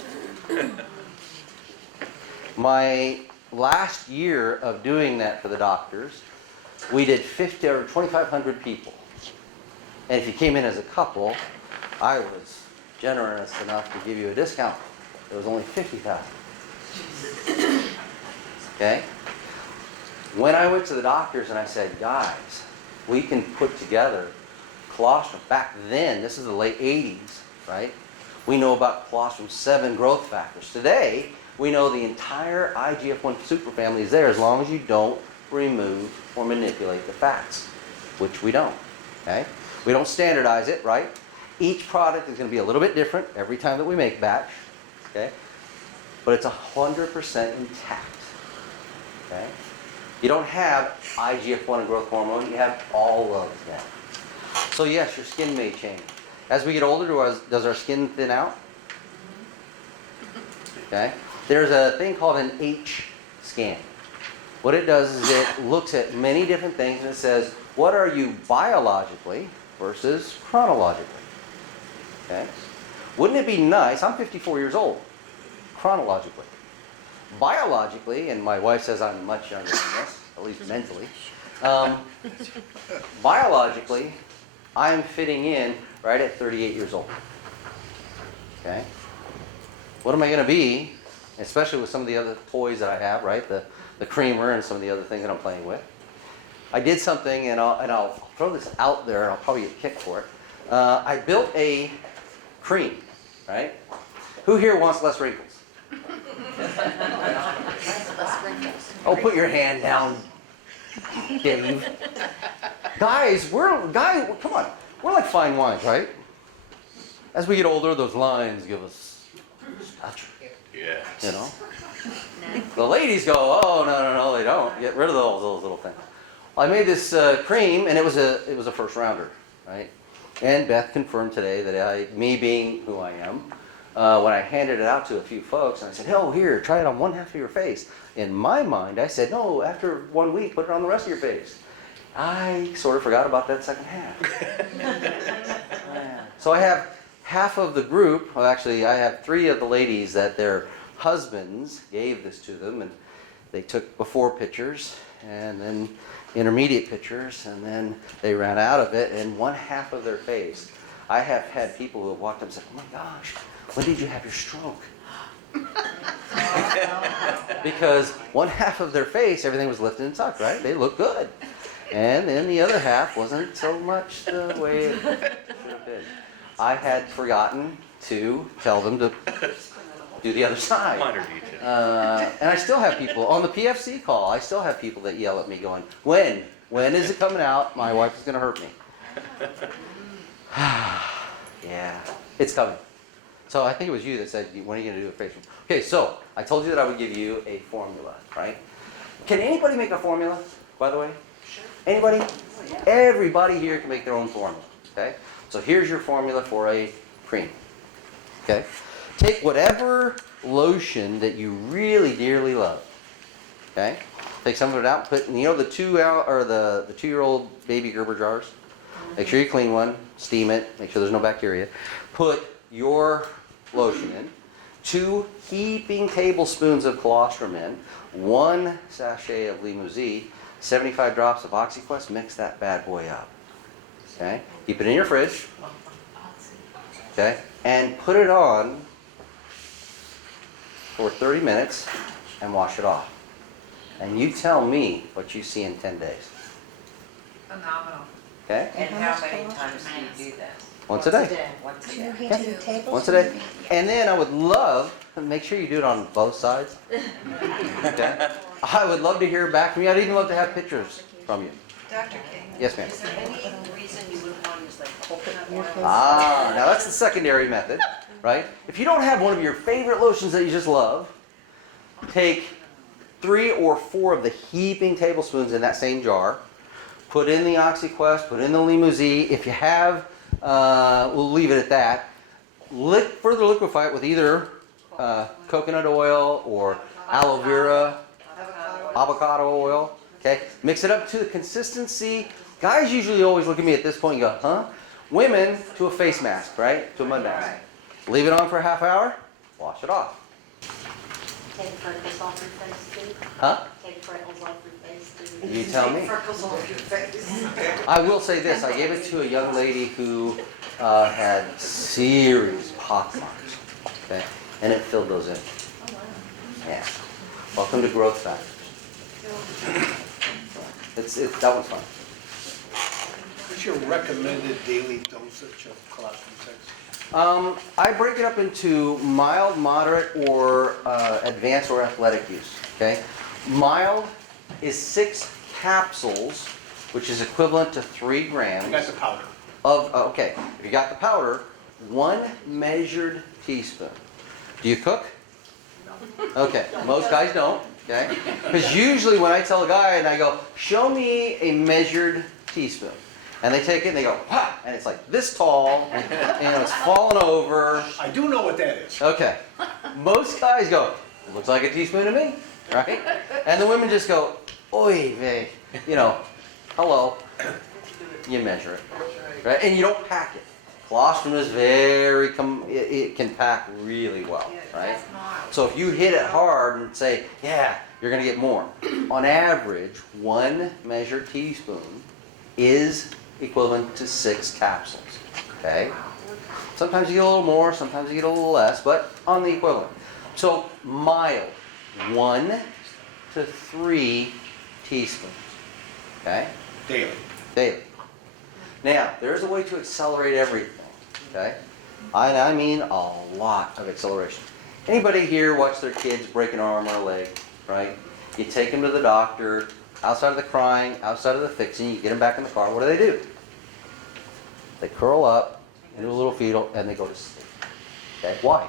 My last year of doing that for the doctors, we did 50 or 2,500 people. And if you came in as a couple, I was generous enough to give you a discount. It was only $50,000. Okay? When I went to the doctors and I said, guys, we can put together colostrum. Back then, this is the late 80s, right? We know about colostrum 7 growth factors. Today, we know the entire IGF-1 superfamily is there as long as you don't remove or manipulate the fats, which we don't. Okay? We don't standardize it, right? Each product is going to be a little bit different every time that we make batch. Okay? But it's 100% intact. Okay? You don't have IGF-1 and growth hormone, you have all of them. So yes, your skin may change. As we get older, does our skin thin out? Okay? There's a thing called an H scan. What it does is it looks at many different things and it says, what are you biologically versus chronologically? Okay? Wouldn't it be nice, I'm 54 years old, chronologically. Biologically, and my wife says I'm much younger than this, at least mentally. Biologically, I'm fitting in right at 38 years old. Okay? What am I going to be, especially with some of the other toys that I have, right? The creamer and some of the other things that I'm playing with. I did something, and I'll throw this out there, and I'll probably get kicked for it. I built a cream, right? Who here wants less wrinkles? Oh, put your hand down, Dave. Guys, come on. We're like fine wines, right? As we get older, those lines give us stature. Yes. You know? The ladies go, oh, no, they don't. Get rid of those little things. I made this cream, and it was a first rounder, right? And Beth confirmed today that me being who I am, when I handed it out to a few folks, and I said, oh, here, try it on one half of your face. In my mind, I said, no, after 1 week, put it on the rest of your face. I sort of forgot about that second half. So I have half of the group, well, actually, I have 3 of the ladies that their husbands gave this to them, and they took before pictures, and then intermediate pictures, and then they ran out of it, and one half of their face. I have had people who have walked up and said, oh my gosh, when did you have your stroke? Because one half of their face, everything was lifted and tucked, right? They looked good. And then the other half wasn't so much the way it should have been. I had forgotten to tell them to do the other side. Minor detail. And I still have people, on the PFC call, I still have people that yell at me going, when? When is it coming out? My wife is going to hurt me. Yeah, it's coming. So I think it was you that said, when are you going to do a facial? Okay, so I told you that I would give you a formula, right? Can anybody make a formula, by the way? Sure. Anybody? Oh, yeah. Everybody here can make their own formula, okay? So here's your formula for a cream, okay? Take whatever lotion that you really dearly love, okay? Take some of it out, put, you know the 2-year-old baby Gerber jars? Make sure you clean one, steam it, make sure there's no bacteria. Put your lotion in, 2 heaping tablespoons of colostrum in, 1 sachet of Limousin, 75 drops of OxyQuest, mix that bad boy up. Okay? Keep it in your fridge. Okay? And put it on for 30 minutes and wash it off. And you tell me what you see in 10 days. Phenomenal. Okay? And how many times do you do that? Once a day. Once a day. Two tablespoons. Once a day. And then I would love, make sure you do it on both sides. Okay? I would love to hear back from you. I'd even love to have pictures from you. Dr. King, Yes, ma'am. is there any reason you wouldn't want to use like coconut oil? Ah, now that's the secondary method, right? If you don't have one of your favorite lotions that you just love, take 3 or 4 of the heaping tablespoons in that same jar. Put in the OxyQuest, put in the Limousin. If you have, we'll leave it at that. Further liquefy it with either coconut oil or aloe vera, avocado oil. Okay, mix it up to the consistency. Guys usually always look at me at this point and go, huh? Women to a face mask, right? To a mud mask. Leave it on for a half hour, wash it off. Take freckles off your face, too. Huh? Take freckles off your face, too. You tell me. Freckles off your face. I will say this, I gave it to a young lady who had serious pock marks, okay? And it filled those in. Yeah. Welcome to growth factors. That one's fun. What's your recommended daily dosage of colostrum 6? I break it up into mild, moderate, or advanced or athletic use, okay? Mild is 6 capsules, which is equivalent to 3 grams. I got the powder. Okay, if you got the powder, 1 measured teaspoon. Do you cook? Okay, most guys don't, okay? Because usually when I tell a guy and I go, show me a measured teaspoon. And they take it and they go, ha! And it's like this tall, and it's falling over. I do know what that is. Okay, most guys go, it looks like a teaspoon to me, right? And the women just go, oy vey, hello. You measure it, right? And you don't pack it. Colostrum is it can pack really well, right? So if you hit it hard and say, yeah, you're gonna get more. On average, 1 measured teaspoon is equivalent to 6 capsules, okay? Sometimes you get a little more, sometimes you get a little less, but on the equivalent. So mild, 1 to 3 teaspoons, okay? Daily. Daily. Now, there's a way to accelerate everything, okay? I mean a lot of acceleration. Anybody here watch their kids break an arm or a leg, right? You take them to the doctor, outside of the crying, outside of the fixing, you get them back in the car, what do? They curl up into a little fetal and they go to sleep, okay? Why?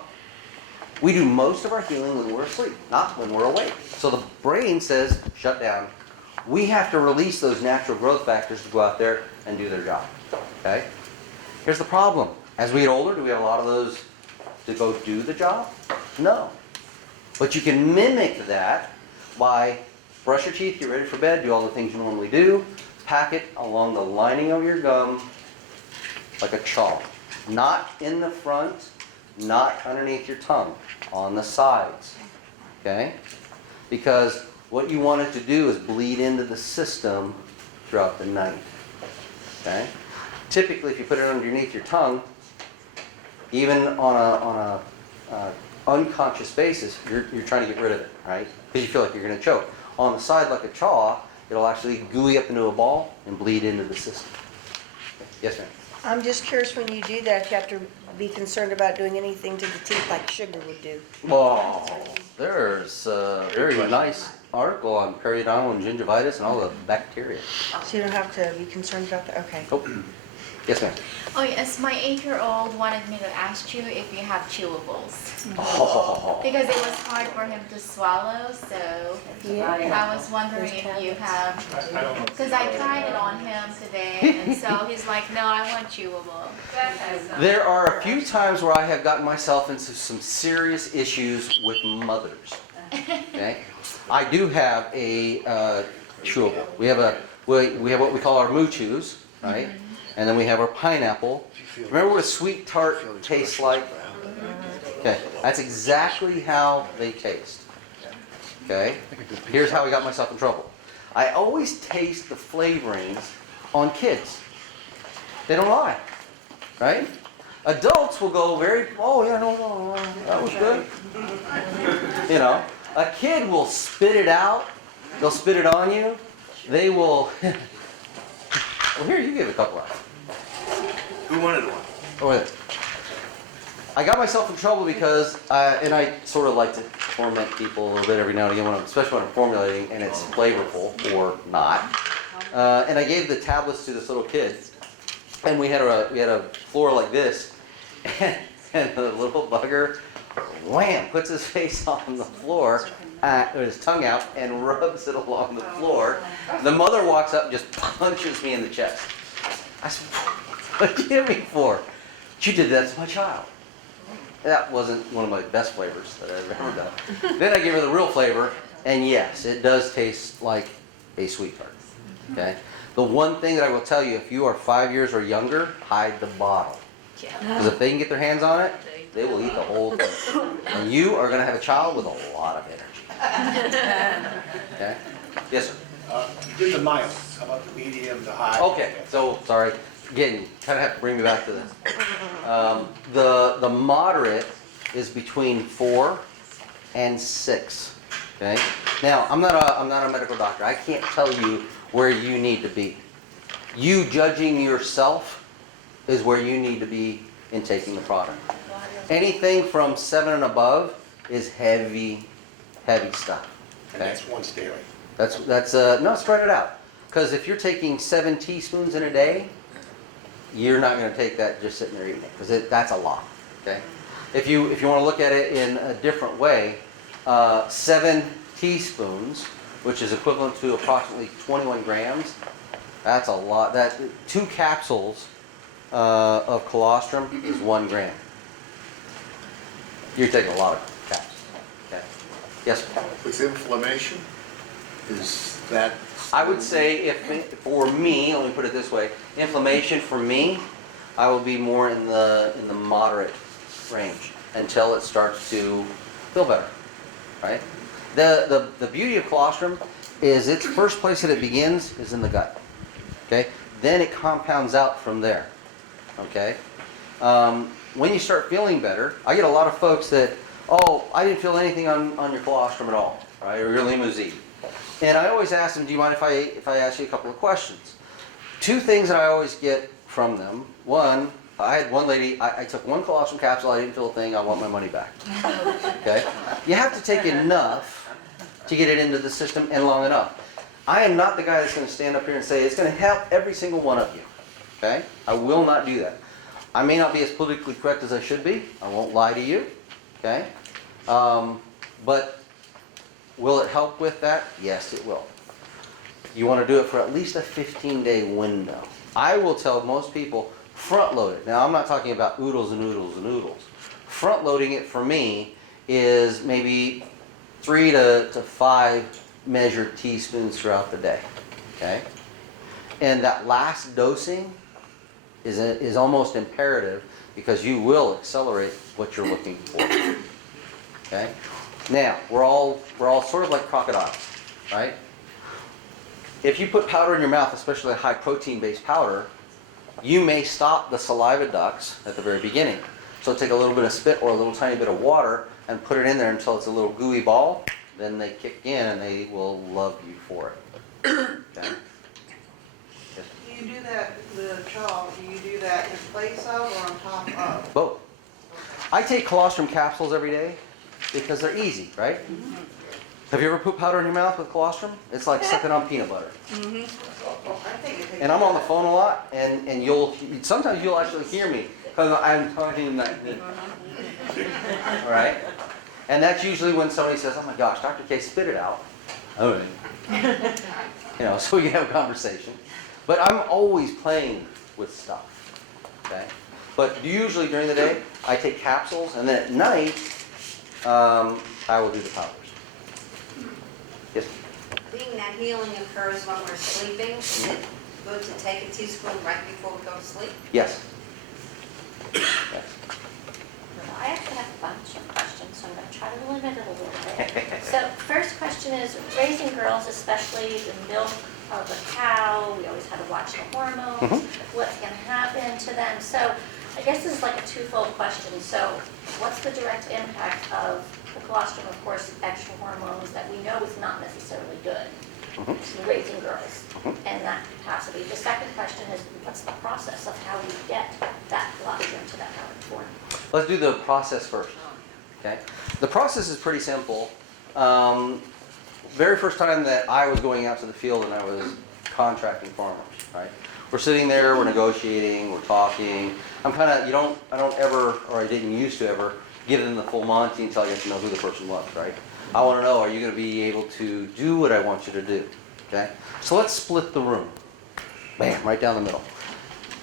We do most of our healing when we're asleep, not when we're awake. So the brain says, shut down. We have to release those natural growth factors to go out there and do their job, okay? Here's the problem. As we get older, do we have a lot of those to go do the job? No. But you can mimic that by brush your teeth, get ready for bed, do all the things you normally do, pack it along the lining of your gum like a chaw. Not in the front, not underneath your tongue, on the sides, okay? Because what you want it to do is bleed into the system throughout the night, okay? Typically, if you put it underneath your tongue, even on a unconscious basis, you're trying to get rid of it, right? Because you feel like you're going to choke. On the side, like a chaw, it'll actually gooey up into a ball and bleed into the system. Okay. Yes, ma'am? I'm just curious, when you do that, if you have to be concerned about doing anything to the teeth like sugar would do. Well, there's a very nice article on periodontal and gingivitis and all the bacteria. So you don't have to be concerned about that? Okay. Oh, yes, ma'am. Oh yes, my 8-year-old wanted me to ask you if you have chewables. Oh. Because it was hard for him to swallow, so I was wondering if you have, because I tried it on him today, and so he's like, no, I want chewable. There are a few times where I have gotten myself into some serious issues with mothers. Okay, I do have a chewable. We have what we call our moo chews, right? And then we have our pineapple. Remember what a sweet tart tastes like? Okay, that's exactly how they taste. Okay, here's how I got myself in trouble. I always taste the flavorings on kids. They don't lie, right? Adults will go oh yeah, no, that was good. You know, a kid will spit it out. They'll spit it on you. They will Well, here, you give a couple out. Who wanted one? Over there. I got myself in trouble because, and I sort of like to torment people a little bit every now and again, especially when I'm formulating and it's flavorful or not. And I gave the tablets to this little kid, and we had a floor like this, and the little bugger, wham, puts his face on the floor, with his tongue out, and rubs it along the floor. The mother walks up and just punches me in the chest. I said, "What did you hit me for?" "You did that to my child." That wasn't one of my best flavors that I've ever done. Then I gave her the real flavor, and yes, it does taste like a sweet tart. Okay. The one thing that I will tell you, if you are 5 years or younger, hide the bottle. Because if they can get their hands on it, they will eat the whole thing. And you are going to have a child with a lot of energy. Okay? Yes, sir. You did the mild. How about the medium, the high? Okay, so, sorry. Again, you kind of have to bring me back to this. The moderate is between 4 and 6. Okay? Now, I'm not a medical doctor. I can't tell you where you need to be. You judging yourself is where you need to be in taking the product. Anything from 7 and above is heavy, heavy stuff. And that's once daily. No, spread it out. Because if you're taking 7 teaspoons in a day, you're not going to take that just sitting there eating it, because that's a lot. Okay. If you want to look at it in a different way, 7 teaspoons, which is equivalent to approximately 21 grams, that's a lot. 2 capsules of colostrum is 1 gram. You're taking a lot of capsules. Okay. Yes, sir. With inflammation, is that? I would say for me, let me put it this way, inflammation for me, I will be more in the moderate range until it starts to feel better, right? The beauty of colostrum is its first place that it begins is in the gut, okay? Then it compounds out from there, okay? When you start feeling better, I get a lot of folks that, "Oh, I didn't feel anything on your colostrum at all," right? Or your limousine. And I always ask them, "Do you mind if I ask you a couple of questions?" 2 things that I always get from them. One, I had one lady, I took 1 colostrum capsule, I didn't feel a thing, I want my money back. Okay? You have to take enough to get it into the system and long enough. I am not the guy that's going to stand up here and say, it's going to help every single one of you. Okay? I will not do that. I may not be as politically correct as I should be. I won't lie to you. Okay? But will it help with that? Yes, it will. You want to do it for at least a 15-day window. I will tell most people, front load it. Now, I'm not talking about oodles and oodles and oodles. Front loading it for me is maybe 3 to 5 measured teaspoons throughout the day. Okay? And that last dosing is almost imperative, because you will accelerate what you're looking for. Okay? Now, we're all sort of like crocodiles, right? If you put powder in your mouth, especially a high protein-based powder, you may stop the saliva ducts at the very beginning. So take a little bit of spit or a little tiny bit of water and put it in there until it's a little gooey ball. Then they kick in and they will love you for it. Okay? Yes. Do you do that, the chalk, do you do that in place of or on top of? Both. I take colostrum capsules every day because they're easy, right? Have you ever put powder in your mouth with colostrum? It's like sucking on peanut butter. I think it takes. And I'm on the phone a lot, and sometimes you'll actually hear me because I'm talking like this. All right? And that's usually when somebody says, "Oh my gosh, Dr. K, spit it out." All right. So we can have a conversation. But I'm always playing with stuff. Okay? But usually during the day, I take capsules, and then at night, I will do the powders. Yes. Being that healing occurs when we're sleeping, is it good to take a teaspoon right before we go to sleep? Yes. Yes. I actually have a bunch of questions, so I'm going to try to limit it a little bit. So first question is, raising girls, especially the milk of a cow, we always had to watch the hormones, what's going to happen to them. So I guess this is like a twofold question. So what's the direct impact of the colostrum, of course, extra hormones that we know is not necessarily good? raising girls in that capacity. The second question is, what's the process of how we get that colostrum to that pelvic floor? Let's do the process first. Okay. The process is pretty simple. Very first time that I was going out to the field and I was contracting farmers, right? We're sitting there, we're negotiating, we're talking. I don't ever, or I didn't used to ever, get in the full Monty until I get to know who the person was, right? I want to know, are you going to be able to do what I want you to do? Okay? So let's split the room. Bam, right down the middle.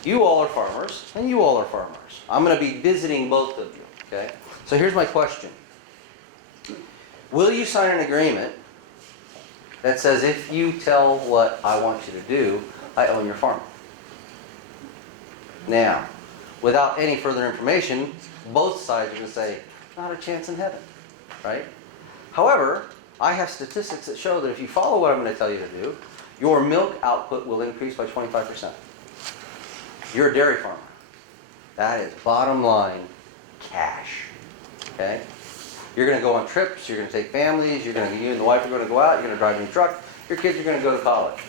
You all are farmers, and you all are farmers. I'm going to be visiting both of you, okay? So here's my question. Will you sign an agreement that says if you tell what I want you to do, I own your farm? Now, without any further information, both sides are going to say, not a chance in heaven, right? However, I have statistics that show that if you follow what I'm going to tell you to do, your milk output will increase by 25%. You're a dairy farmer. That is bottom line cash, okay? You're going to go on trips, you're going to take families, you and the wife are going to go out, you're going to drive a new truck, your kids are going to go to college,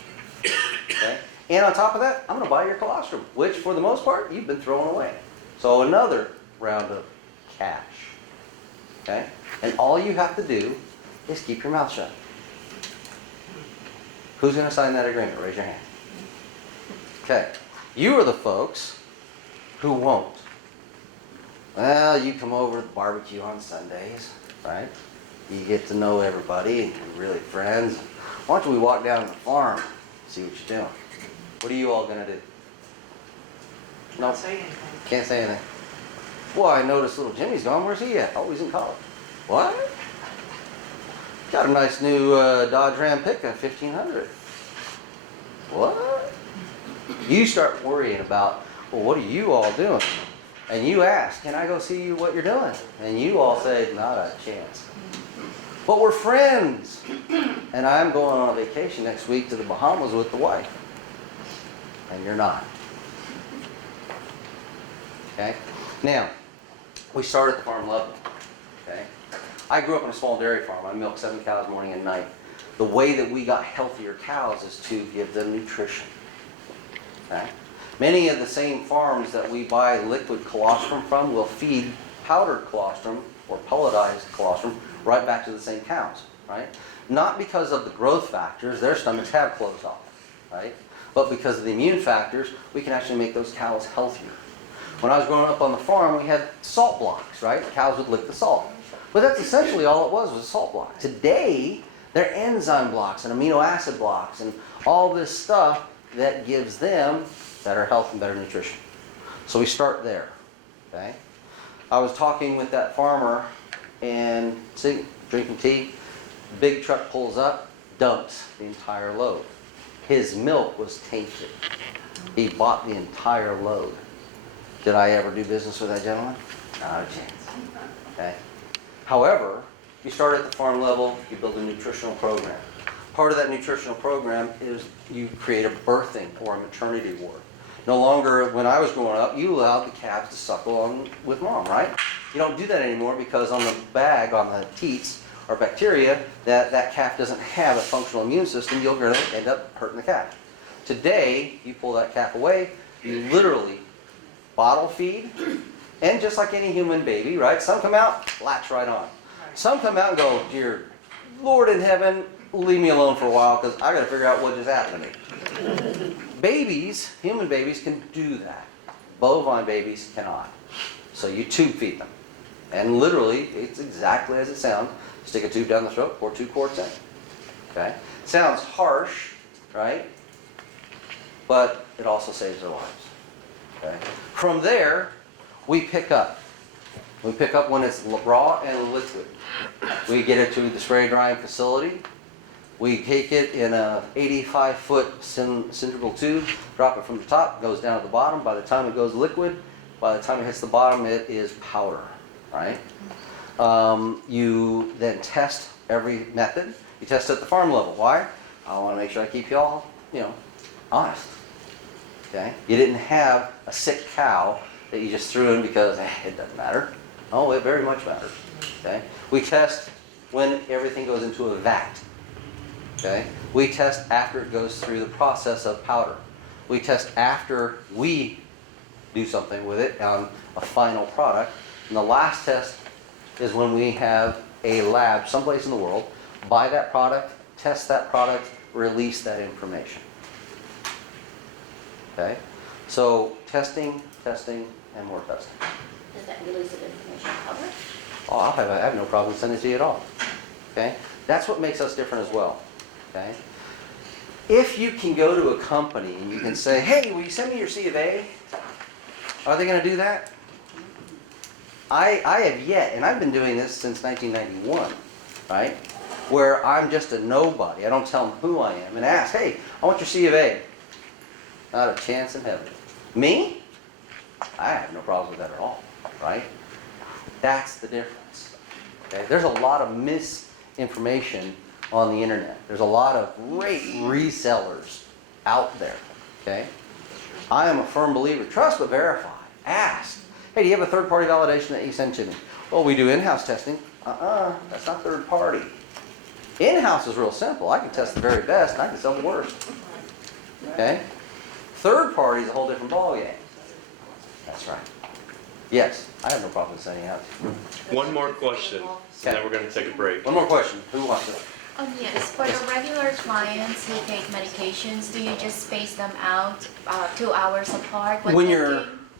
okay? And on top of that, I'm going to buy your colostrum, which for the most part, you've been throwing away. So another round of cash, okay? And all you have to do is keep your mouth shut. Who's going to sign that agreement? Raise your hand. Okay. You are the folks who won't. Well, you come over to the barbecue on Sundays, right? You get to know everybody and you're really friends. Why don't we walk down to the farm, see what you're doing? What are you all going to do? No. Not say anything. Can't say anything. Well, I noticed little Jimmy's gone. Where's he at? Oh, he's in college. What? Got a nice new Dodge Ram pickup, 1500. What? You start worrying about, well, what are you all doing? And you ask, can I go see what you're doing? And you all say, not a chance. But we're friends. And I'm going on a vacation next week to the Bahamas with the wife. And you're not. Okay? Now, we start at the farm level. Okay? I grew up in a small dairy farm. I milked 7 cows morning and night. The way that we got healthier cows is to give them nutrition. Okay? Many of the same farms that we buy liquid colostrum from will feed powdered colostrum or pelletized colostrum right back to the same cows, right? Not because of the growth factors, their stomachs have closed off, right? But because of the immune factors, we can actually make those cows healthier. When I was growing up on the farm, we had salt blocks, right? The cows would lick the salt. But that's essentially all it was a salt block. Today, they're enzyme blocks and amino acid blocks and all this stuff that gives them better health and better nutrition. So we start there, okay? I was talking with that farmer and drinking tea. Big truck pulls up, dumps the entire load. His milk was tainted. He bought the entire load. Did I ever do business with that gentleman? Not a chance, okay? However, you start at the farm level, you build a nutritional program. Part of that nutritional program is you create a birthing or a maternity ward. No longer, when I was growing up, you allowed the calves to suckle on with mom, right? You don't do that anymore because on the bag, on the teats, are bacteria that calf doesn't have a functional immune system. You're going to end up hurting the calf. Today, you pull that calf away, you literally bottle feed, and just like any human baby, right? Some come out, latch right on. Some come out and go, dear Lord in heaven, leave me alone for a while because I got to figure out what just happened to me. Babies, human babies can do that. Bovine babies cannot. So you tube feed them. And literally, it's exactly as it sounds. Stick a tube down the throat, pour 2 quarts in. Okay? Sounds harsh, right? But it also saves their lives. Okay? From there, we pick up. We pick up when it's raw and liquid. We get it to the spray drying facility. We take it in a 85-foot cylindrical tube, drop it from the top, goes down to the bottom. By the time it goes liquid, by the time it hits the bottom, it is powder, right? You then test every method. You test at the farm level. Why? I want to make sure I keep you all, honest. Okay? You didn't have a sick cow that you just threw in because it doesn't matter. Oh, it very much matters. Okay? We test when everything goes into a vat. Okay? We test after it goes through the process of powder. We test after we do something with it on a final product. And the last test is when we have a lab someplace in the world buy that product, test that product, release that information. Okay? So testing, testing, and more testing. Does that release of information cover? Oh, I have no problem sending it to you at all. Okay? That's what makes us different as well. Okay? If you can go to a company and you can say, hey, will you send me your C of A? Are they going to do that? I have yet, and I've been doing this since 1991, right? Where I'm just a nobody. I don't tell them who I am and ask, hey, I want your C of A. Not a chance in heaven. Me? I have no problems with that at all, right? That's the difference. Okay? There's a lot of misinformation on the internet. There's a lot of great resellers out there. Okay? I am a firm believer. Trust but verify. Ask. Hey, do you have a third-party validation that you send to me? Well, we do in-house testing. That's not third party. In-house is real simple. I can test the very best and I can sell the worst. Okay? Third party is a whole different ballgame. That's right. Yes, I have no problem with sending out. One more question, and then we're going to take a break. One more question. Who wants it? Yes, for the regular clients who take medications, do you just space them out 2 hours apart when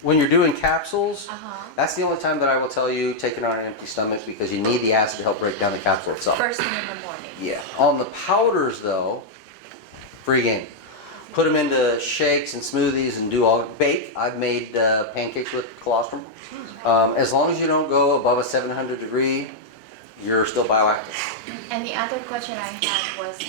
When you're doing capsules, Uh-huh. that's the only time that I will tell you take it on an empty stomach because you need the acid to help break down the capsule itself. First thing in the morning? Yeah. On the powders though, free game. Put them into shakes and smoothies and do all bake. I've made pancakes with colostrum. As long as you don't go above a 700 degree, you're still bioactive. And the other question I had was the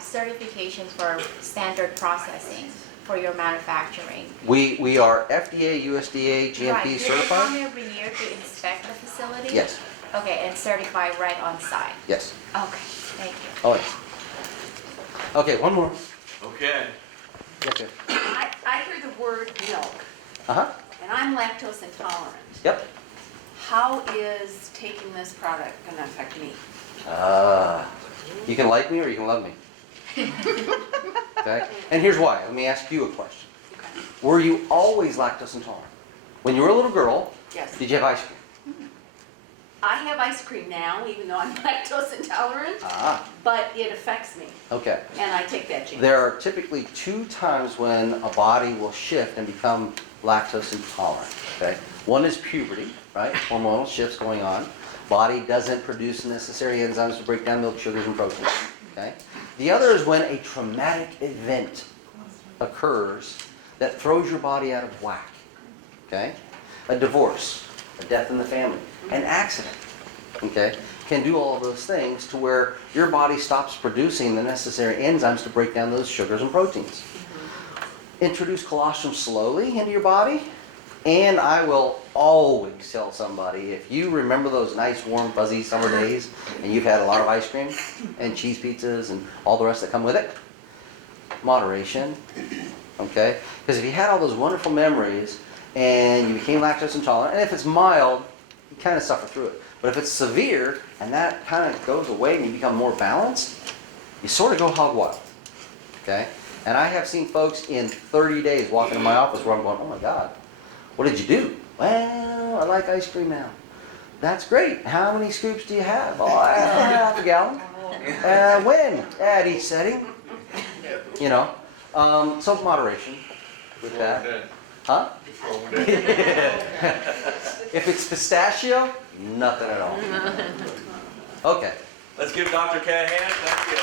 certifications for standard processing for your manufacturing. We are FDA, USDA, GMP Right. Do they come certified. every year to inspect the facility? Yes. Okay, and certify right on site? Yes. Okay, thank you. Oh yes. Okay, one more. Okay. Yes, sir. I hear the word milk, Uh-huh. and I'm lactose intolerant. Yep. How is taking this product going to affect me? You can like me or you can love me. Okay? And here's why. Let me ask you a question. Were you always lactose intolerant? When you were a little girl, Yes. did you have ice cream? I have ice cream now, even though I'm lactose intolerant, Ah, but it affects me, okay. and I take that chance. There are typically 2 times when a body will shift and become lactose intolerant. Okay? One is puberty, right? Hormonal shifts going on. Body doesn't produce the necessary enzymes to break down milk sugars and proteins. Okay? The other is when a traumatic event occurs that throws your body out of whack. Okay? A divorce, a death in the family, an accident. Okay? Can do all of those things to where your body stops producing the necessary enzymes to break down those sugars and proteins. Introduce colostrum slowly into your body, and I will always tell somebody, if you remember those nice warm fuzzy summer days and you've had a lot of ice cream and cheese pizzas and all the rest that come with it, moderation, okay? Because if you had all those wonderful memories and you became lactose intolerant, and if it's mild, you kind of suffer through it. But if it's severe and that kind of goes away and you become more balanced, you sort of go hog wild, okay? And I have seen folks in 30 days walk into my office where I'm going, oh my God, what did you do? Well, I like ice cream now. That's great. How many scoops do you have? Oh, I have half a gallon. When? At each setting. You know, some moderation with that. Huh? If it's pistachio, nothing at all. Okay. Let's give Dr. K a hand. Thank you.